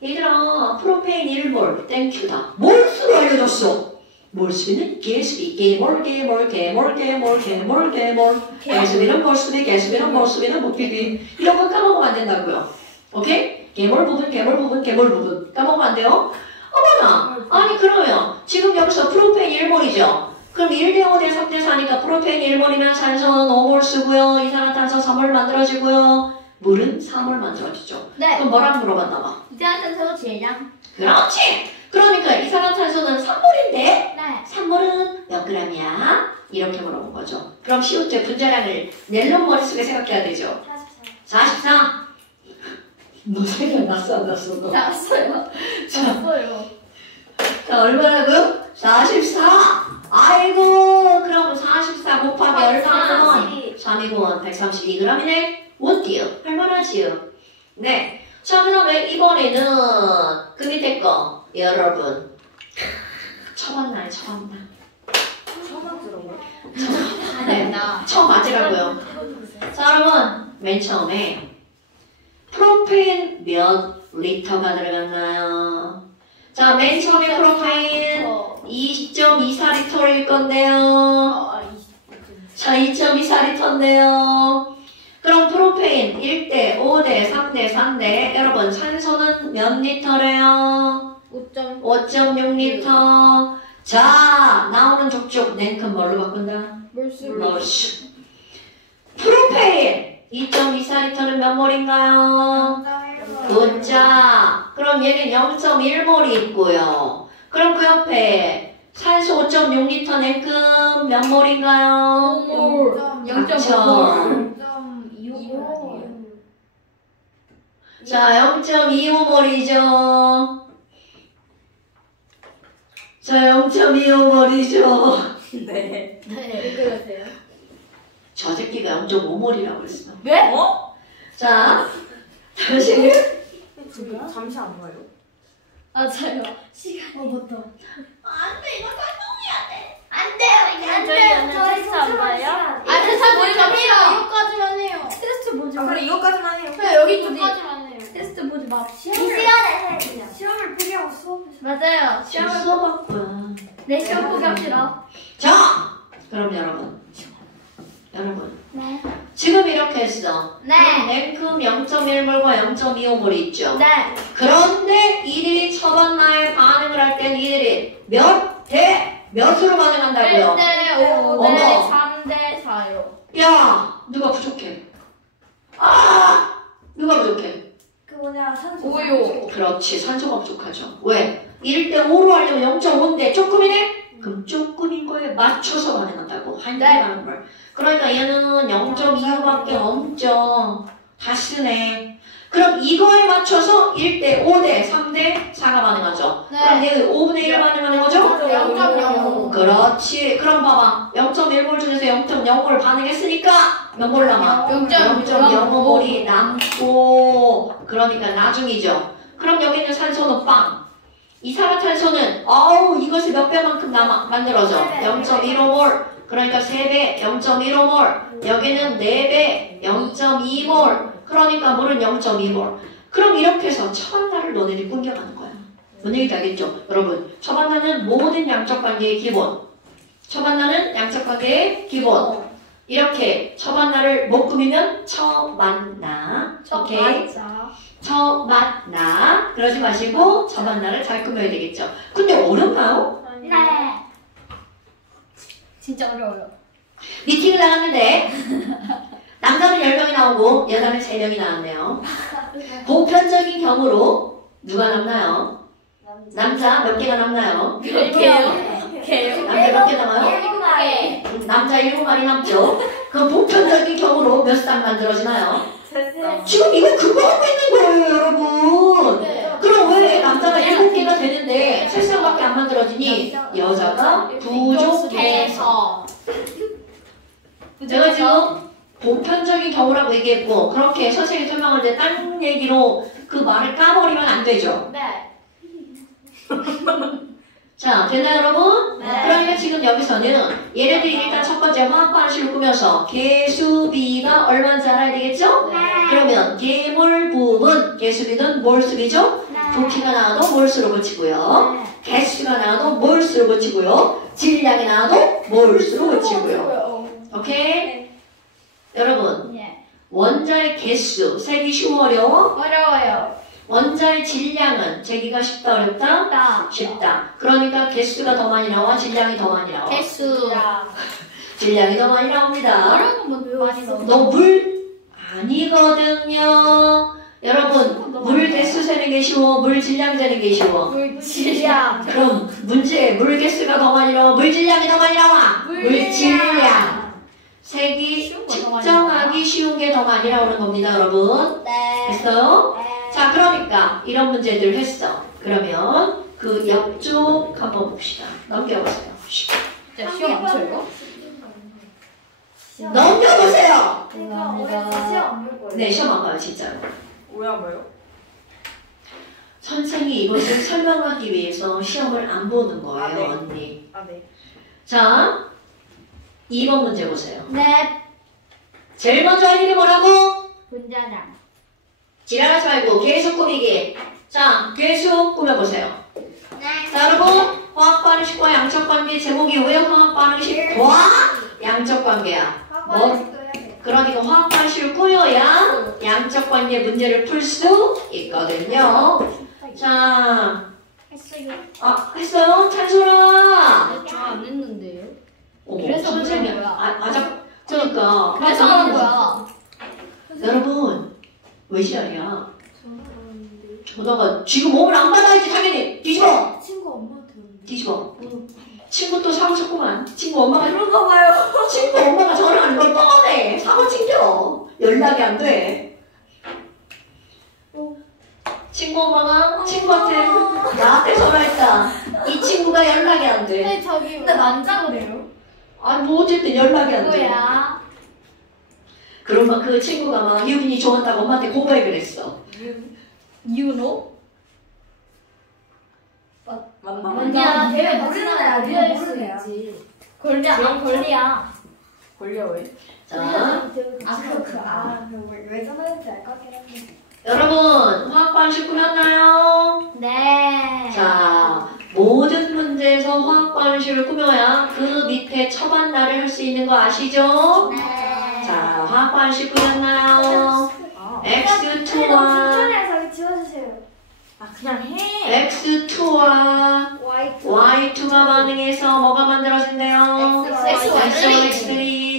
얘들아, 프로페인 1몰, 땡큐다. 몰수로 알려줬어. 몰수비는 개수비, 개몰, 개몰, 개몰, 개몰, 개몰, 개몰. 개수비는 몰수비, 개수비는 몰수비는 목비비. 이런 거 까먹으면 안 된다고요. 오케이? 개몰 부분, 개몰 부분, 개몰 부분. 까먹으면 안 돼요? 어머나! 아니, 그러면 지금 여기서 프로페인 1몰이죠? 그럼 1대 5대 3대 4니까 프로페인 1몰이면 산소는 5몰 쓰고요. 이산화탄소 3몰 만들어지고요. 물은 3몰 만들어지죠. 네. 그럼 뭐라고 물어봤나봐? 이산화탄소 질량. 그렇지! 그러니까 이산화탄소는 3몰인데 네. 3몰은 몇 g이야? 이렇게 물어본 거죠. 그럼 CO2의 분자량을 넬론 머릿속에 생각해야 되죠. 44. 너 생각났어 안 났어 너? 났어요. 자, 났어요. 자 얼마라고요? 44. 아이고 그럼 44 곱하기 얼마면 3이고 132g이네. 원띠요. 할만하지요. 네. 자 그러면 이번에는 그 밑에 거 여러분 쳐봤나요? 쳐봤나? 처음 들어봐요. 네. 처음 맞으라고요. 자 여러분 맨 처음에 프로페인 몇 리터가 들어갔나요? 자, 맨 처음에 프로페인 2.24리터일 건데요. 자, 2.24리터인데요. 그럼 프로페인 1대, 5대, 3대, 4대. 여러분, 산소는 몇 리터래요? 5.6리터. 자, 나오는 족족 냉큼 뭘로 바꾼다? 몰수. 프로페인 2.24리터는 몇 몰인가요? 5자. 그럼 얘는 0.1몰이 있고요. 그럼 그 옆에 산소 5.6리터 냉큼 몇 몰인가요? 0.5몰. 자, 0.25몰이죠. 자, 0.25몰이죠. 네. 왜 그러세요? 저 새끼가 0.5몰이라고 그랬어. 네? 자, 다시. 잠시 안 와요? 맞아요. 시간. 맞다. 안 돼요. 안 저희 테스트 안 봐요? 아, 테스트 보지 맙시다. 이거까지만 해요. 테스트 보지 아, 그래, 이거까지만 해요. 그냥 여기 쪽까지만 해요. 테스트 보지 마. 이 시간에 해 그냥. 시험을 포기하고 수업에서. 맞아요. 시험을 써봤구나. 내 시험 포기합시다. 자, 그럼 여러분. 네. 지금 이렇게 했어. 네. 냉큼 0.1몰과 0.25몰이 있죠. 네. 그런데 이들이 처방나에 반응을 할 땐 이들이 몇 대 몇으로 반응한다고요? 1대 5대 어머. 3대 4요. 야, 누가 부족해? 아, 누가 부족해? 그 뭐냐 산소. 오요. 그렇지, 산소가 부족하죠. 왜? 1대 5로 하려면 0.5인데 조금이네? 그럼 조금인 거에 맞춰서 반응한다고. 한 네. 개만 하는 걸. 그러니까 얘는 0.25밖에 없죠. 다 쓰네. 그럼 이거에 맞춰서 1대 5대 3대 4가 반응하죠. 네. 그럼 얘 5분의 1을 반응하는 거죠? 0.05. 그렇지. 그럼 봐봐. 0.1몰 중에서 0.05몰 반응했으니까 몇 몰 남아? 0.05몰이 남고, 그러니까 나중이죠. 그럼 여기 있는 산소는 빵. 이산화탄소는 이것을 몇 배만큼 만들어져? 0.15몰. 그러니까 3배 0.15몰. 여기는 4배 0.2몰. 그러니까 물은 0.2몰. 그럼 이렇게 해서 처방나를 너네들이 끊겨가는 거야. 뭔 얘기인지 알겠죠? 여러분, 처방나는 모든 양적 관계의 기본. 처방나는 양적 관계의 기본. 이렇게 처방나를 못 꾸미면 처만나. 오케이? 처만나. 그러지 마시고 처만나를 잘 꾸며야 되겠죠. 근데 어렵나요? 네. 진짜 어려워요. 미팅을 나갔는데 남자는 10명이 나오고 여자는 3명이 나왔네요. 보편적인 경우로 누가 남나요? 남자 몇 개가 남나요? 개요. 남자 몇 개 남아요? 7개. 남자 7마리 남죠? 그럼 보편적인 경우로 몇 쌍 만들어지나요? 지금 이거 그거 하고 있는 거예요, 여러분. 그럼 왜 남자가 7개가 되는데 3쌍밖에 안 만들어지니? 여자가 부족해서. 제가 지금 보편적인 경우라고 얘기했고, 그렇게 선생님이 설명할 때 딴 얘기로 그 말을 까버리면 안 되죠. 네. 자, 됐나요, 여러분? 네. 그러니까 지금 여기서는 얘네들이 일단 첫 번째 화학반식을 꾸며서 개수비가 얼마인지 알아야 되겠죠? 네. 그러면 개몰 부분, 개수비는 몰수비죠? 부피가 나와도 몰수로 붙이고요. 개수가 나와도 몰수로 붙이고요. 질량이 나와도 몰수로 붙이고요. 오케이? 여러분, 예. 원자의 개수, 세기 쉬워 어려워? 어려워요. 원자의 질량은 재기가 쉽다 어렵다? 나. 쉽다. 그러니까 개수가 더 많이 나와, 질량이 더 많이 나와. 개수. 질량이 더 많이 나옵니다. 어려운 건 많이 넣어. 너 물 아니거든요. 여러분, 물 개수 세는 게 쉬워, 물 질량 세는 게 쉬워. 물질량. 그럼 문제, 물 개수가 더 많이 나와, 물 질량이 더 많이 나와. 물 질량. 색이 측정하기 쉬운 게 더 많이 나오는 겁니다, 여러분. 네. 됐어요? 자, 그러니까 이런 문제들 했어. 그러면 그 옆쪽 한번 봅시다. 넘겨보세요. 시험 안 쳐요? 넘겨보세요. 내가 어렸을 때 시험 안 볼 거예요. 네, 시험 안 봐요, 진짜로. 왜 안 봐요? 선생이 이것을 설명하기 위해서 시험을 안 보는 거예요, 아, 네. 언니. 아, 네. 자, 2번 문제 보세요. 네. 제일 먼저 할 일이 뭐라고? 분자량. 지랄하지 말고 계속 꾸미기. 자, 계속 꾸며보세요. 자, 여러분 화학 반응식과 양적 관계 제목이 왜 화학 반응식과 양적 관계야? 뭐? 그러니까 화학 반응식을 꾸며야 양적 관계 문제를 풀 수 있거든요. 자, 했어요. 했어요? 찬솔아. 저 안 했는데요. 그래서 문제는 뭐야? 그러니까. 그래서 하는 거야. 여러분 왜 시작이야? 저다가 지금 몸을 안 받아야지 당연히 뒤집어. 친구 엄마한테 왔는데. 뒤집어. 친구 또 사고 쳤구만. 친구 엄마가 그런가 봐요. 친구 엄마가 전화하는 걸 뻔해. 사고 챙겨. 연락이 안 돼. 친구 엄마가 친구한테 나한테 전화했다. 이 친구가 연락이 안 돼. 근데 저기 근데 남자가 돼요? 아니 뭐 어쨌든 연락이 안 돼. 뭐야? 그러면 그 친구가 막 유빈이 좋아한다고 엄마한테 고백을 했어. 유노? 맞나? 아니야, 걔 모르는 애야. 걸릴 걔 수 모르는 애야. 있지. 걸리야. 걸려 왜? 자, 왜 전화했는지 알 것 같긴 한데. 여러분 화학 반식 꾸몄나요? 네. 자, 모든 문제에서 화학 반식을 꾸며야 그 밑에 처반날을 할 수 있는 거 아시죠? 네. 자, 화학 반식 꾸몄나요? X2와 춘천에서 지워주세요. 그냥 해. X2와 Y2가 반응해서 뭐가 만들어진대요? SO3.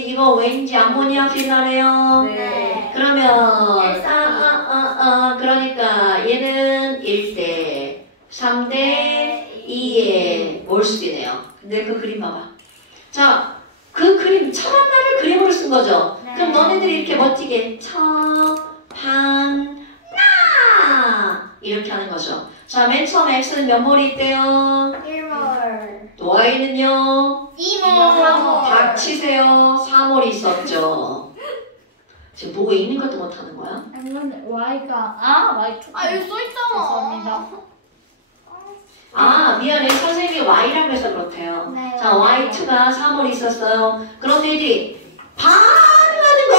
이거 왠지 암모니아 필라래요. 네. 그러면 그러니까 얘는 1대 3대 2의 몰수비네요. 근데 그 그림 봐봐. 자, 그 그림 처반날을 그림으로 쓴 거죠. 그럼 너네들이 이렇게 멋지게 처반나 이렇게 하는 거죠. 자, 맨 처음 X는 몇 몰이 있대요? 1몰. Y는요? 2몰. 닥치세요. 4몰이 있었죠. 지금 보고 읽는 것도 못하는 거야? Y가 Y2. 여기 써 있잖아. 죄송합니다. 미안해. 선생님이 Y라고 해서 그렇대요. 네. 자, Y2가 3몰이 있었어요. 그런데 애들이 반응하는 건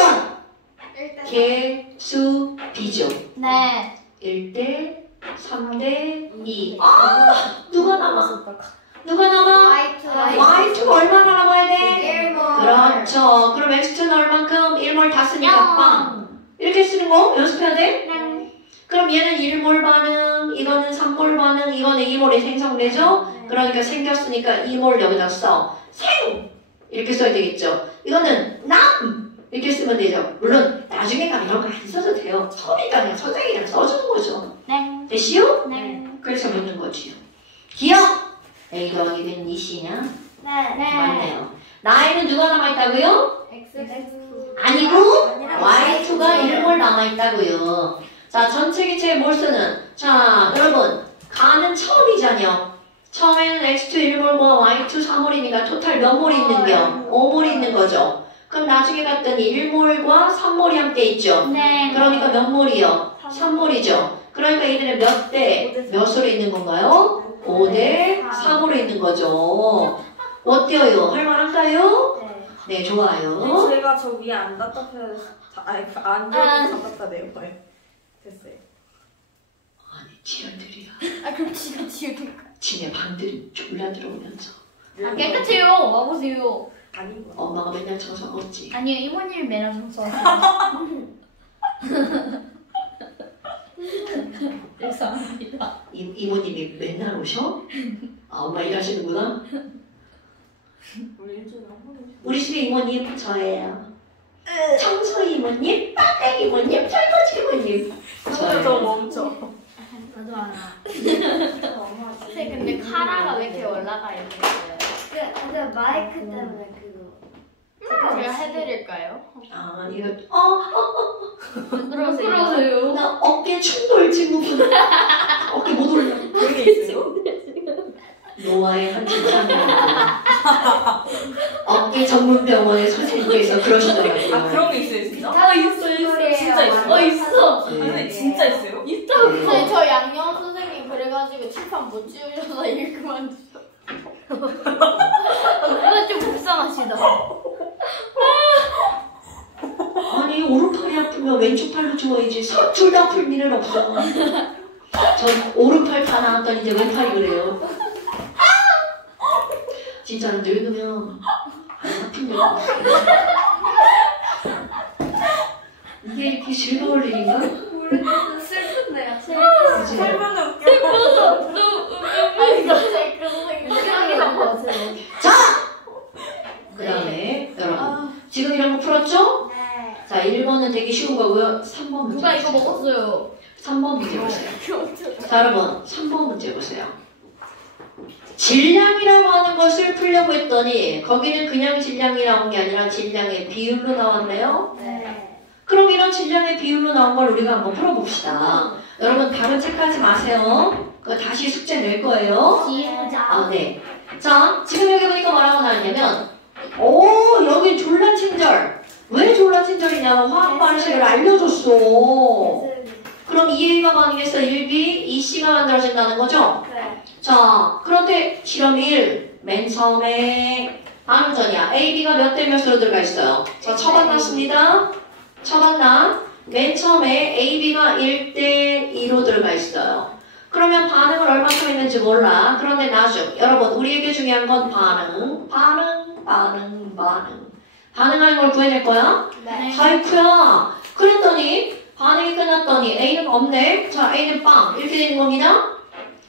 개수 B죠. 네. 1대 3대 2. 누가 남아? 누가 남아? Y2가 얼마나 남아야 돼? 1몰. 그렇죠. 그럼 X2는 얼만큼? 1몰 다 쓰니까 빵. 이렇게 쓰는 거 연습해야 돼? 그럼 얘는 1몰 반응, 이거는 3몰 반응, 이거는 2몰이 생성되죠? 그러니까 생겼으니까 2몰 여기다 써. 생! 이렇게 써야 되겠죠? 이거는 남! 이렇게 쓰면 되죠? 물론 나중에 가면 이런 거 안 써도 돼요. 처음이니까 그냥 선생님이랑 써주는 거죠. 네. 됐시요? 네. 그래서 묻는 거지요. 기억! A 더하기 B는 2C냐? 네. 맞네요. 나에는 누가 남아있다고요? X. 아니고 Y2가 1몰 남아있다고요. 자, 전체 기체의 몰수는 자, 여러분 가는 처음이잖요. 처음에는 X2 1몰과 Y2 3몰이니까 토탈 몇 몰이 있는겨? 5몰이 있는 거죠. 그럼 나중에 갔더니 1몰과 3몰이 함께 있죠. 네. 그러니까 몇 몰이요? 3몰이죠. 그러니까 얘들은 몇 대 몇으로 있는 건가요? 5대 3으로 있는 거죠. 어때요? 할만한가요? 네, 좋아요. 제가 저 위에 안 답답해서 안 좋아서 답답하네요. 됐어요. 아니, 지연들이야. 그럼 지금 지네 방들이 졸라 들어오면서 깨끗해요. 와보세요. 아닌 거. 엄마가 맨날 청소 먹었지. 아니요, 이모님이 매일 청소하세요. 죄송합니다. 이모님이 맨날 오셔? 엄마 일하시는구나? 우리 일주일에 한 번은. 우리 집에 이모님 저예요. 청소 이모님, 빨래 이모님, 설거지 이모님. 저 멈춰. 나도 알아. 근데 카라가 왜 이렇게 올라가 있어요? 근데 마이크 때문에 그거. 제가 해드릴까요? 이거 그러세요. 나 어깨 충돌 증후군. 어깨 못 올려. 그런 게 있어요? 노아의 한 진짜입니다. 어깨 전문 병원의 선생님께서 그러시더라고요. 그런 게 있어요, 진짜? 있어. 진짜 있어요? 있어. 네. 근데 진짜 있어요? 있다고. 네. 근데 저 양영 선생님 그래가지고 칠판 못 지우셔서 일 그만두셔. 그건 좀 불쌍하시다. 아니 오른팔이 아프면 왼쪽 팔로 주워야지. 둘 다 풀 일은 없어. 전 오른팔 다 나왔더니 이제 왼팔이 그래요. 진짜로 늙으면 안 아픈데요. 이게 이렇게 즐거울 일인가? 모르겠어. 슬픈데요. 그치? 설명은 웃겨. 아니, 갑자기 그런 생각이 나는 것 같아요. 자! 그 다음에 여러분 지금 이런 거 풀었죠? 네. 자 1번은 되게 쉬운 거고요. 3번 문제 누가 이거 보세요. 먹었어요? 3번 문제 보세요. 자 여러분 3번 문제 보세요. 질량이라고 하는 것을 풀려고 했더니 거기는 그냥 질량이 나온 게 아니라 질량의 비율로 나왔네요. 네. 그럼 이런 질량의 비율로 나온 걸 우리가 한번 풀어봅시다. 여러분 다른 체크하지 마세요. 그거 다시 숙제 낼 거예요. 아, 네. 자, 지금 여기 보니까 뭐라고 나왔냐면, 오, 여기 졸라친절. 왜 졸라친절이냐면 화학 방식을 알려줬어. 그럼 2A가 반응해서 1B, 2C가 만들어진다는 거죠? 네. 자, 그런데 실험 1, 맨 처음에 반응 전이야. AB가 몇 대 몇으로 들어가 있어요? 자, 처반났습니다. 처반나. 맨 처음에 AB가 1대 2로 들어가 있어요. 그러면 반응을 얼마큼 했는지 몰라. 그런데 나중 여러분 우리에게 중요한 건 반응. 반응하는 걸 구해낼 거야? 네. 아이쿠야. 그랬더니 반응이 끝났더니 A는 없네. 자 A는 빵 이렇게 되는 겁니다.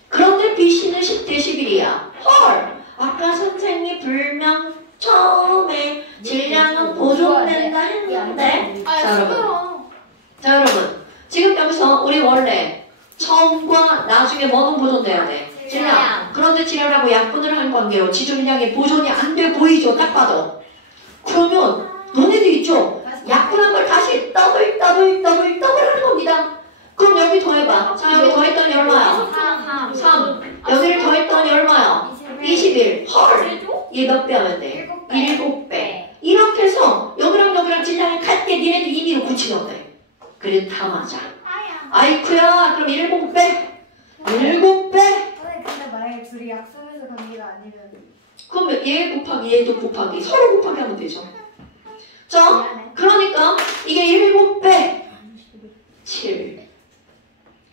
그런데 BC는 10대 11이야. 헐. 아까 선생님이 불명 처음에 질량은 보존된다 했는데 자 여러분 지금 여기서 우리 원래 처음과 나중에 뭐는 보존돼야 돼? 질량. 그런데 질량하고 약분을 한 관계로 지존량이 보존이 안 돼 보이죠? 딱 봐도. 그러면 너네들 있죠? 약분한 걸 다시 더블 하는 겁니다. 그럼 여기 더해봐. 자 여기 더했더니 얼마야? 3. 여기를 더했더니 얼마야? 21. 헐. 얘 몇 배 하면 돼? 7배. 이렇게 해서 여기랑 질량이 같게 니네들 임의로 붙이면 돼. 그래 다 맞아. 아이쿠야 그럼 7배. 선생님, 근데 만약에 둘이 약속해서 관계가 아니면 그러면 얘 곱하기 얘도 곱하기 서로 곱하기 하면 되죠. 자 그러니까 이게 7배 7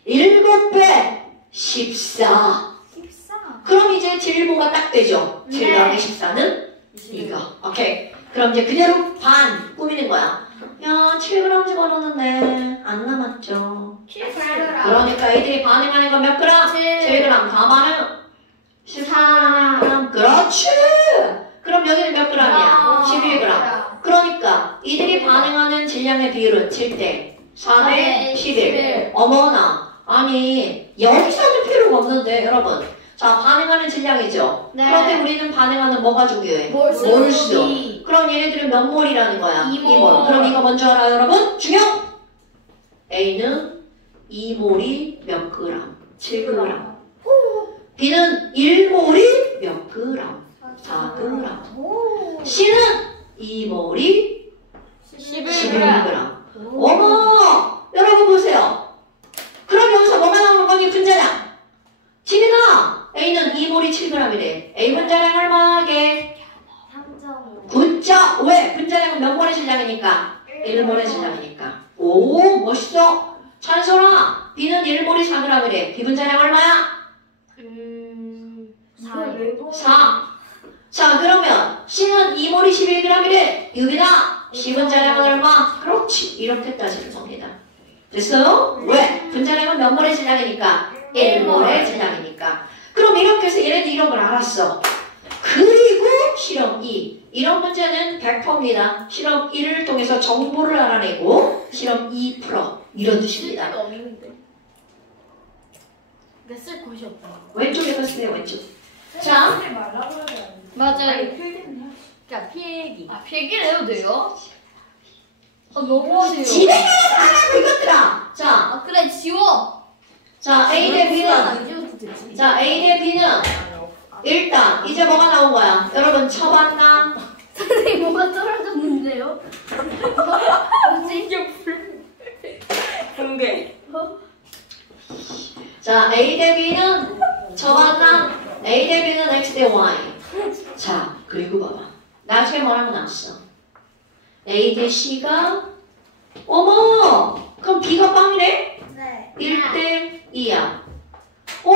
7배 14 그럼 이제 질보가 딱 되죠. 7 더하기 14는 이거. 오케이. 그럼 이제 그대로 반 꾸미는 거야. 야 7g 집어넣었는데 안 남았죠. 그러니까 애들이 반응하는 건 몇 그램? 7g. 다 반응 14g. 그렇지. 그럼 여기는 몇 g이야? 11g. 그러니까 이들이 반응하는 질량의 비율은 7대 4대 11. 어머나. 아니 여기서는 필요가 없는데 여러분. 자 반응하는 질량이죠. 네. 그런데 우리는 반응하는 뭐가 중요해? 몰수. 그럼 얘네들은 몇 몰이라는 거야? 2몰. 그럼 이거 뭔지 알아요 여러분? 중요! A는 2몰이 몇 그램? 7g. B는 1몰이 몇 그램? 4g. C는 2몰이 11g. 어머! 여러분 보세요. 그럼 여기서 뭐가 나오는 거니? 분자량. 지민아! A는 2몰이 7g이래. A 분자량 얼마게? 9점. 왜? 분자량은 몇 몰의 질량이니까? 1몰의 질량이니까. 오 멋있어. 찬솔아 B는 1몰이 4g이래. B 분자량 얼마야? 4. 자 그러면 C는 2몰이 11g이래. 유빈아 C 분자량은 얼마? 그렇지. 이렇게 따지는 겁니다. 됐어요? 왜? 분자량은 몇 몰의 질량이니까? 1몰의 질량이니까. 그럼 이렇게 해서 얘네들 이런 걸 알았어. 그리고 실험 2. 이런 문제는 100%입니다. 실험 1을 통해서 정보를 알아내고 실험 2 풀어. 이런 뜻입니다. 쓸 곳이 없다. 왼쪽에서 쓰세요. 왼쪽. 자. 맞아요. 그러니까 필기. 필기를 해도 돼요? 너무하세요. 진행을 하라고 이것들아. 자. 그래 지워. 자 A 대 B는 자 A 대 B는 일단 이제 뭐가 나온 거야? 여러분 쳐봤나? 선생님 뭐가 떨어졌는데요? 뭐지? 붕괴. 자 A 대 B는 쳐봤나? A 대 B는 X 대 Y. 자 그리고 봐봐. 나중에 뭐라고 나왔어? A 대 C가 어머! 그럼 B가 빵이네? 네. 1대 2야. 오!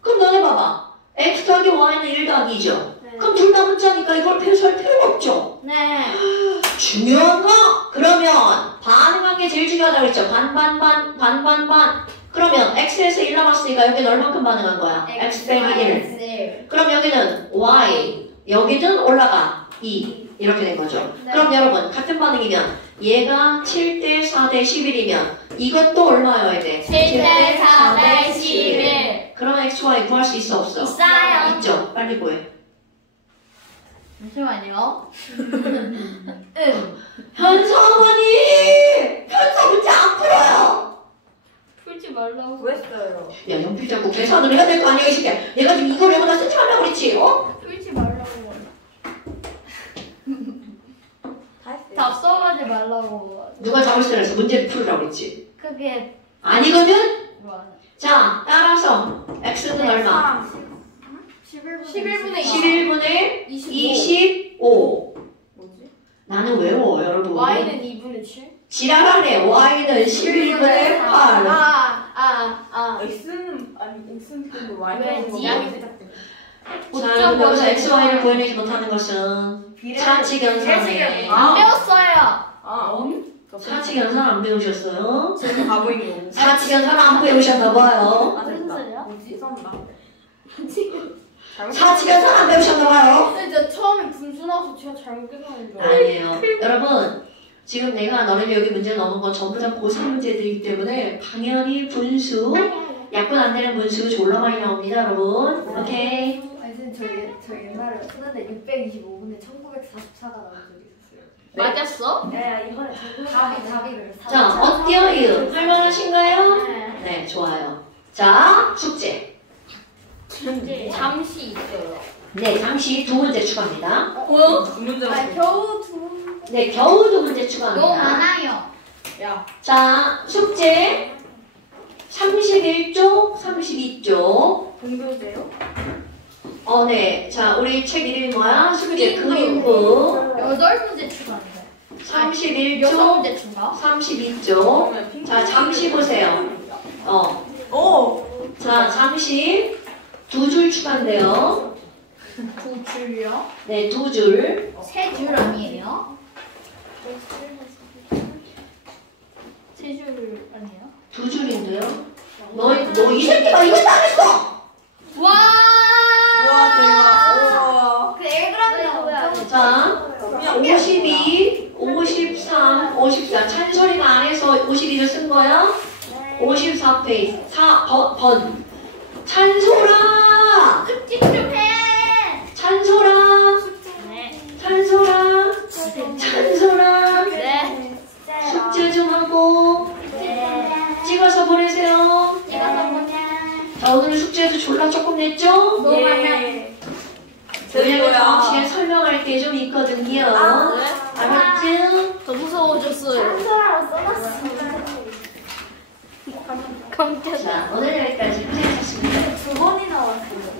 그럼 너네 봐봐. X 더하기 Y는 1 더하기죠. 네. 그럼 둘 다 문자니까 이걸 배수할 필요가 없죠. 네. 중요한 거? 그러면 반응한 게 제일 중요하다고 그랬죠. 반. 그러면 X에서 1 남았으니까 여기는 얼만큼 반응한 거야? X 빼기 1. 그럼 여기는 Y. 여기는 올라가 2. 이렇게 된 거죠. 네. 그럼 여러분 같은 반응이면 얘가 7대 4대 11이면 이것도 얼마여야 돼? 7대 4대 11. 그럼 X, Y 구할 수 있어 없어? 있어요. 있죠. 빨리 구해. 잠시만요. 현성어머니! 현서 문제 안 풀어요! 풀지 말라고. 왜 했어요? 야, 연필 잡고 계산을 해야 될 거 아니야, 이 새끼야. 내가 지금 이걸 외우다 쓰지 말라고 그랬지, 어? 풀지 말라고. 다 했어요. 다 써가지 말라고. 누가 자물쇠라서 문제를 풀으라고 그랬지. 그게 아니거든? 뭐 자, 따라서 X는 얼마? 11분의 11분의 25. 25. 뭐지? 나는 외워, 여러분. Y는 2분의 7? 지랄하네. Y는 11분의 8. X는 아니 X는 근데 왜 Y는 뭐 양이 자, 그럼 여기서 X, Y를 구해내지 못하는 것은 사칙연산에. 안 배웠어요. 아, 사칙연산 안 배우셨어요? 제가 바보인 거고. 사칙연산 안 배우셨나봐요. 아, 무슨 됐다. 소리야? 뭐지? 죄송합니다. 사칙연산 안 배우셨나봐요. 근데 저 처음에 분수 나와서 제가 잘못 계산한 줄 알았어요. 아니에요. 여러분, 지금 내가 너네들 여기 문제 넣은 건 전부 다 고3 문제들이기 때문에 당연히 분수, 약분 안 되는 분수 졸라 많이 나옵니다, 여러분. 오케이. 아니 선생님 저 옛날에 푸는데 625분에 1944가 나온 적이 있었어요. 맞았어? 네 이번에 답이 그랬어. 자, 어때요? 할만하신가요? 네. 네, 좋아요. 자, 숙제. 잠시 있어요. 네, 잠시 두 문제 추가합니다. 두 문제 아니 맞고. 겨우 두. 네, 겨우 두 문제 너무 추가합니다. 많아요. 야, 자, 숙제 31쪽, 32쪽. 공교세요? 네. 자, 우리 책 이름이 뭐야? 숙제 그림부. 8문제 추가인데. 31쪽, 6문제 추가. 32쪽. 자, 잠시 보세요. 오! 자, 잠시 두 줄 추가인데요. 2줄요? 네, 두 줄. 3줄 아니에요? 3줄 아니에요? 두 줄인데요. 너 이 새끼가 이것도 안 했어! 와! 우와, 대박. 우와. 그 애그라운드 자, 52, 53, 54. 찬솔이가 안 해서 52를 쓴 거야? 54페이지. 4번. 찬솔아! 습집 좀 해! 찬솔아! 네. 찬솔아! 찬솔아! 네. 숙제 좀 하고 찍어서 보내세요. 찍어서 보내. 자, 오늘 숙제도 졸라 조금 냈죠? 예. 왜냐면 다음 시간에 설명할 게 좀 있거든요. 알았죠? 더 무서워졌어요. 한사람 써놨어. 깜짝이야. 자, 오늘 여기까지 고생하셨습니다. 두 번이나 왔어요.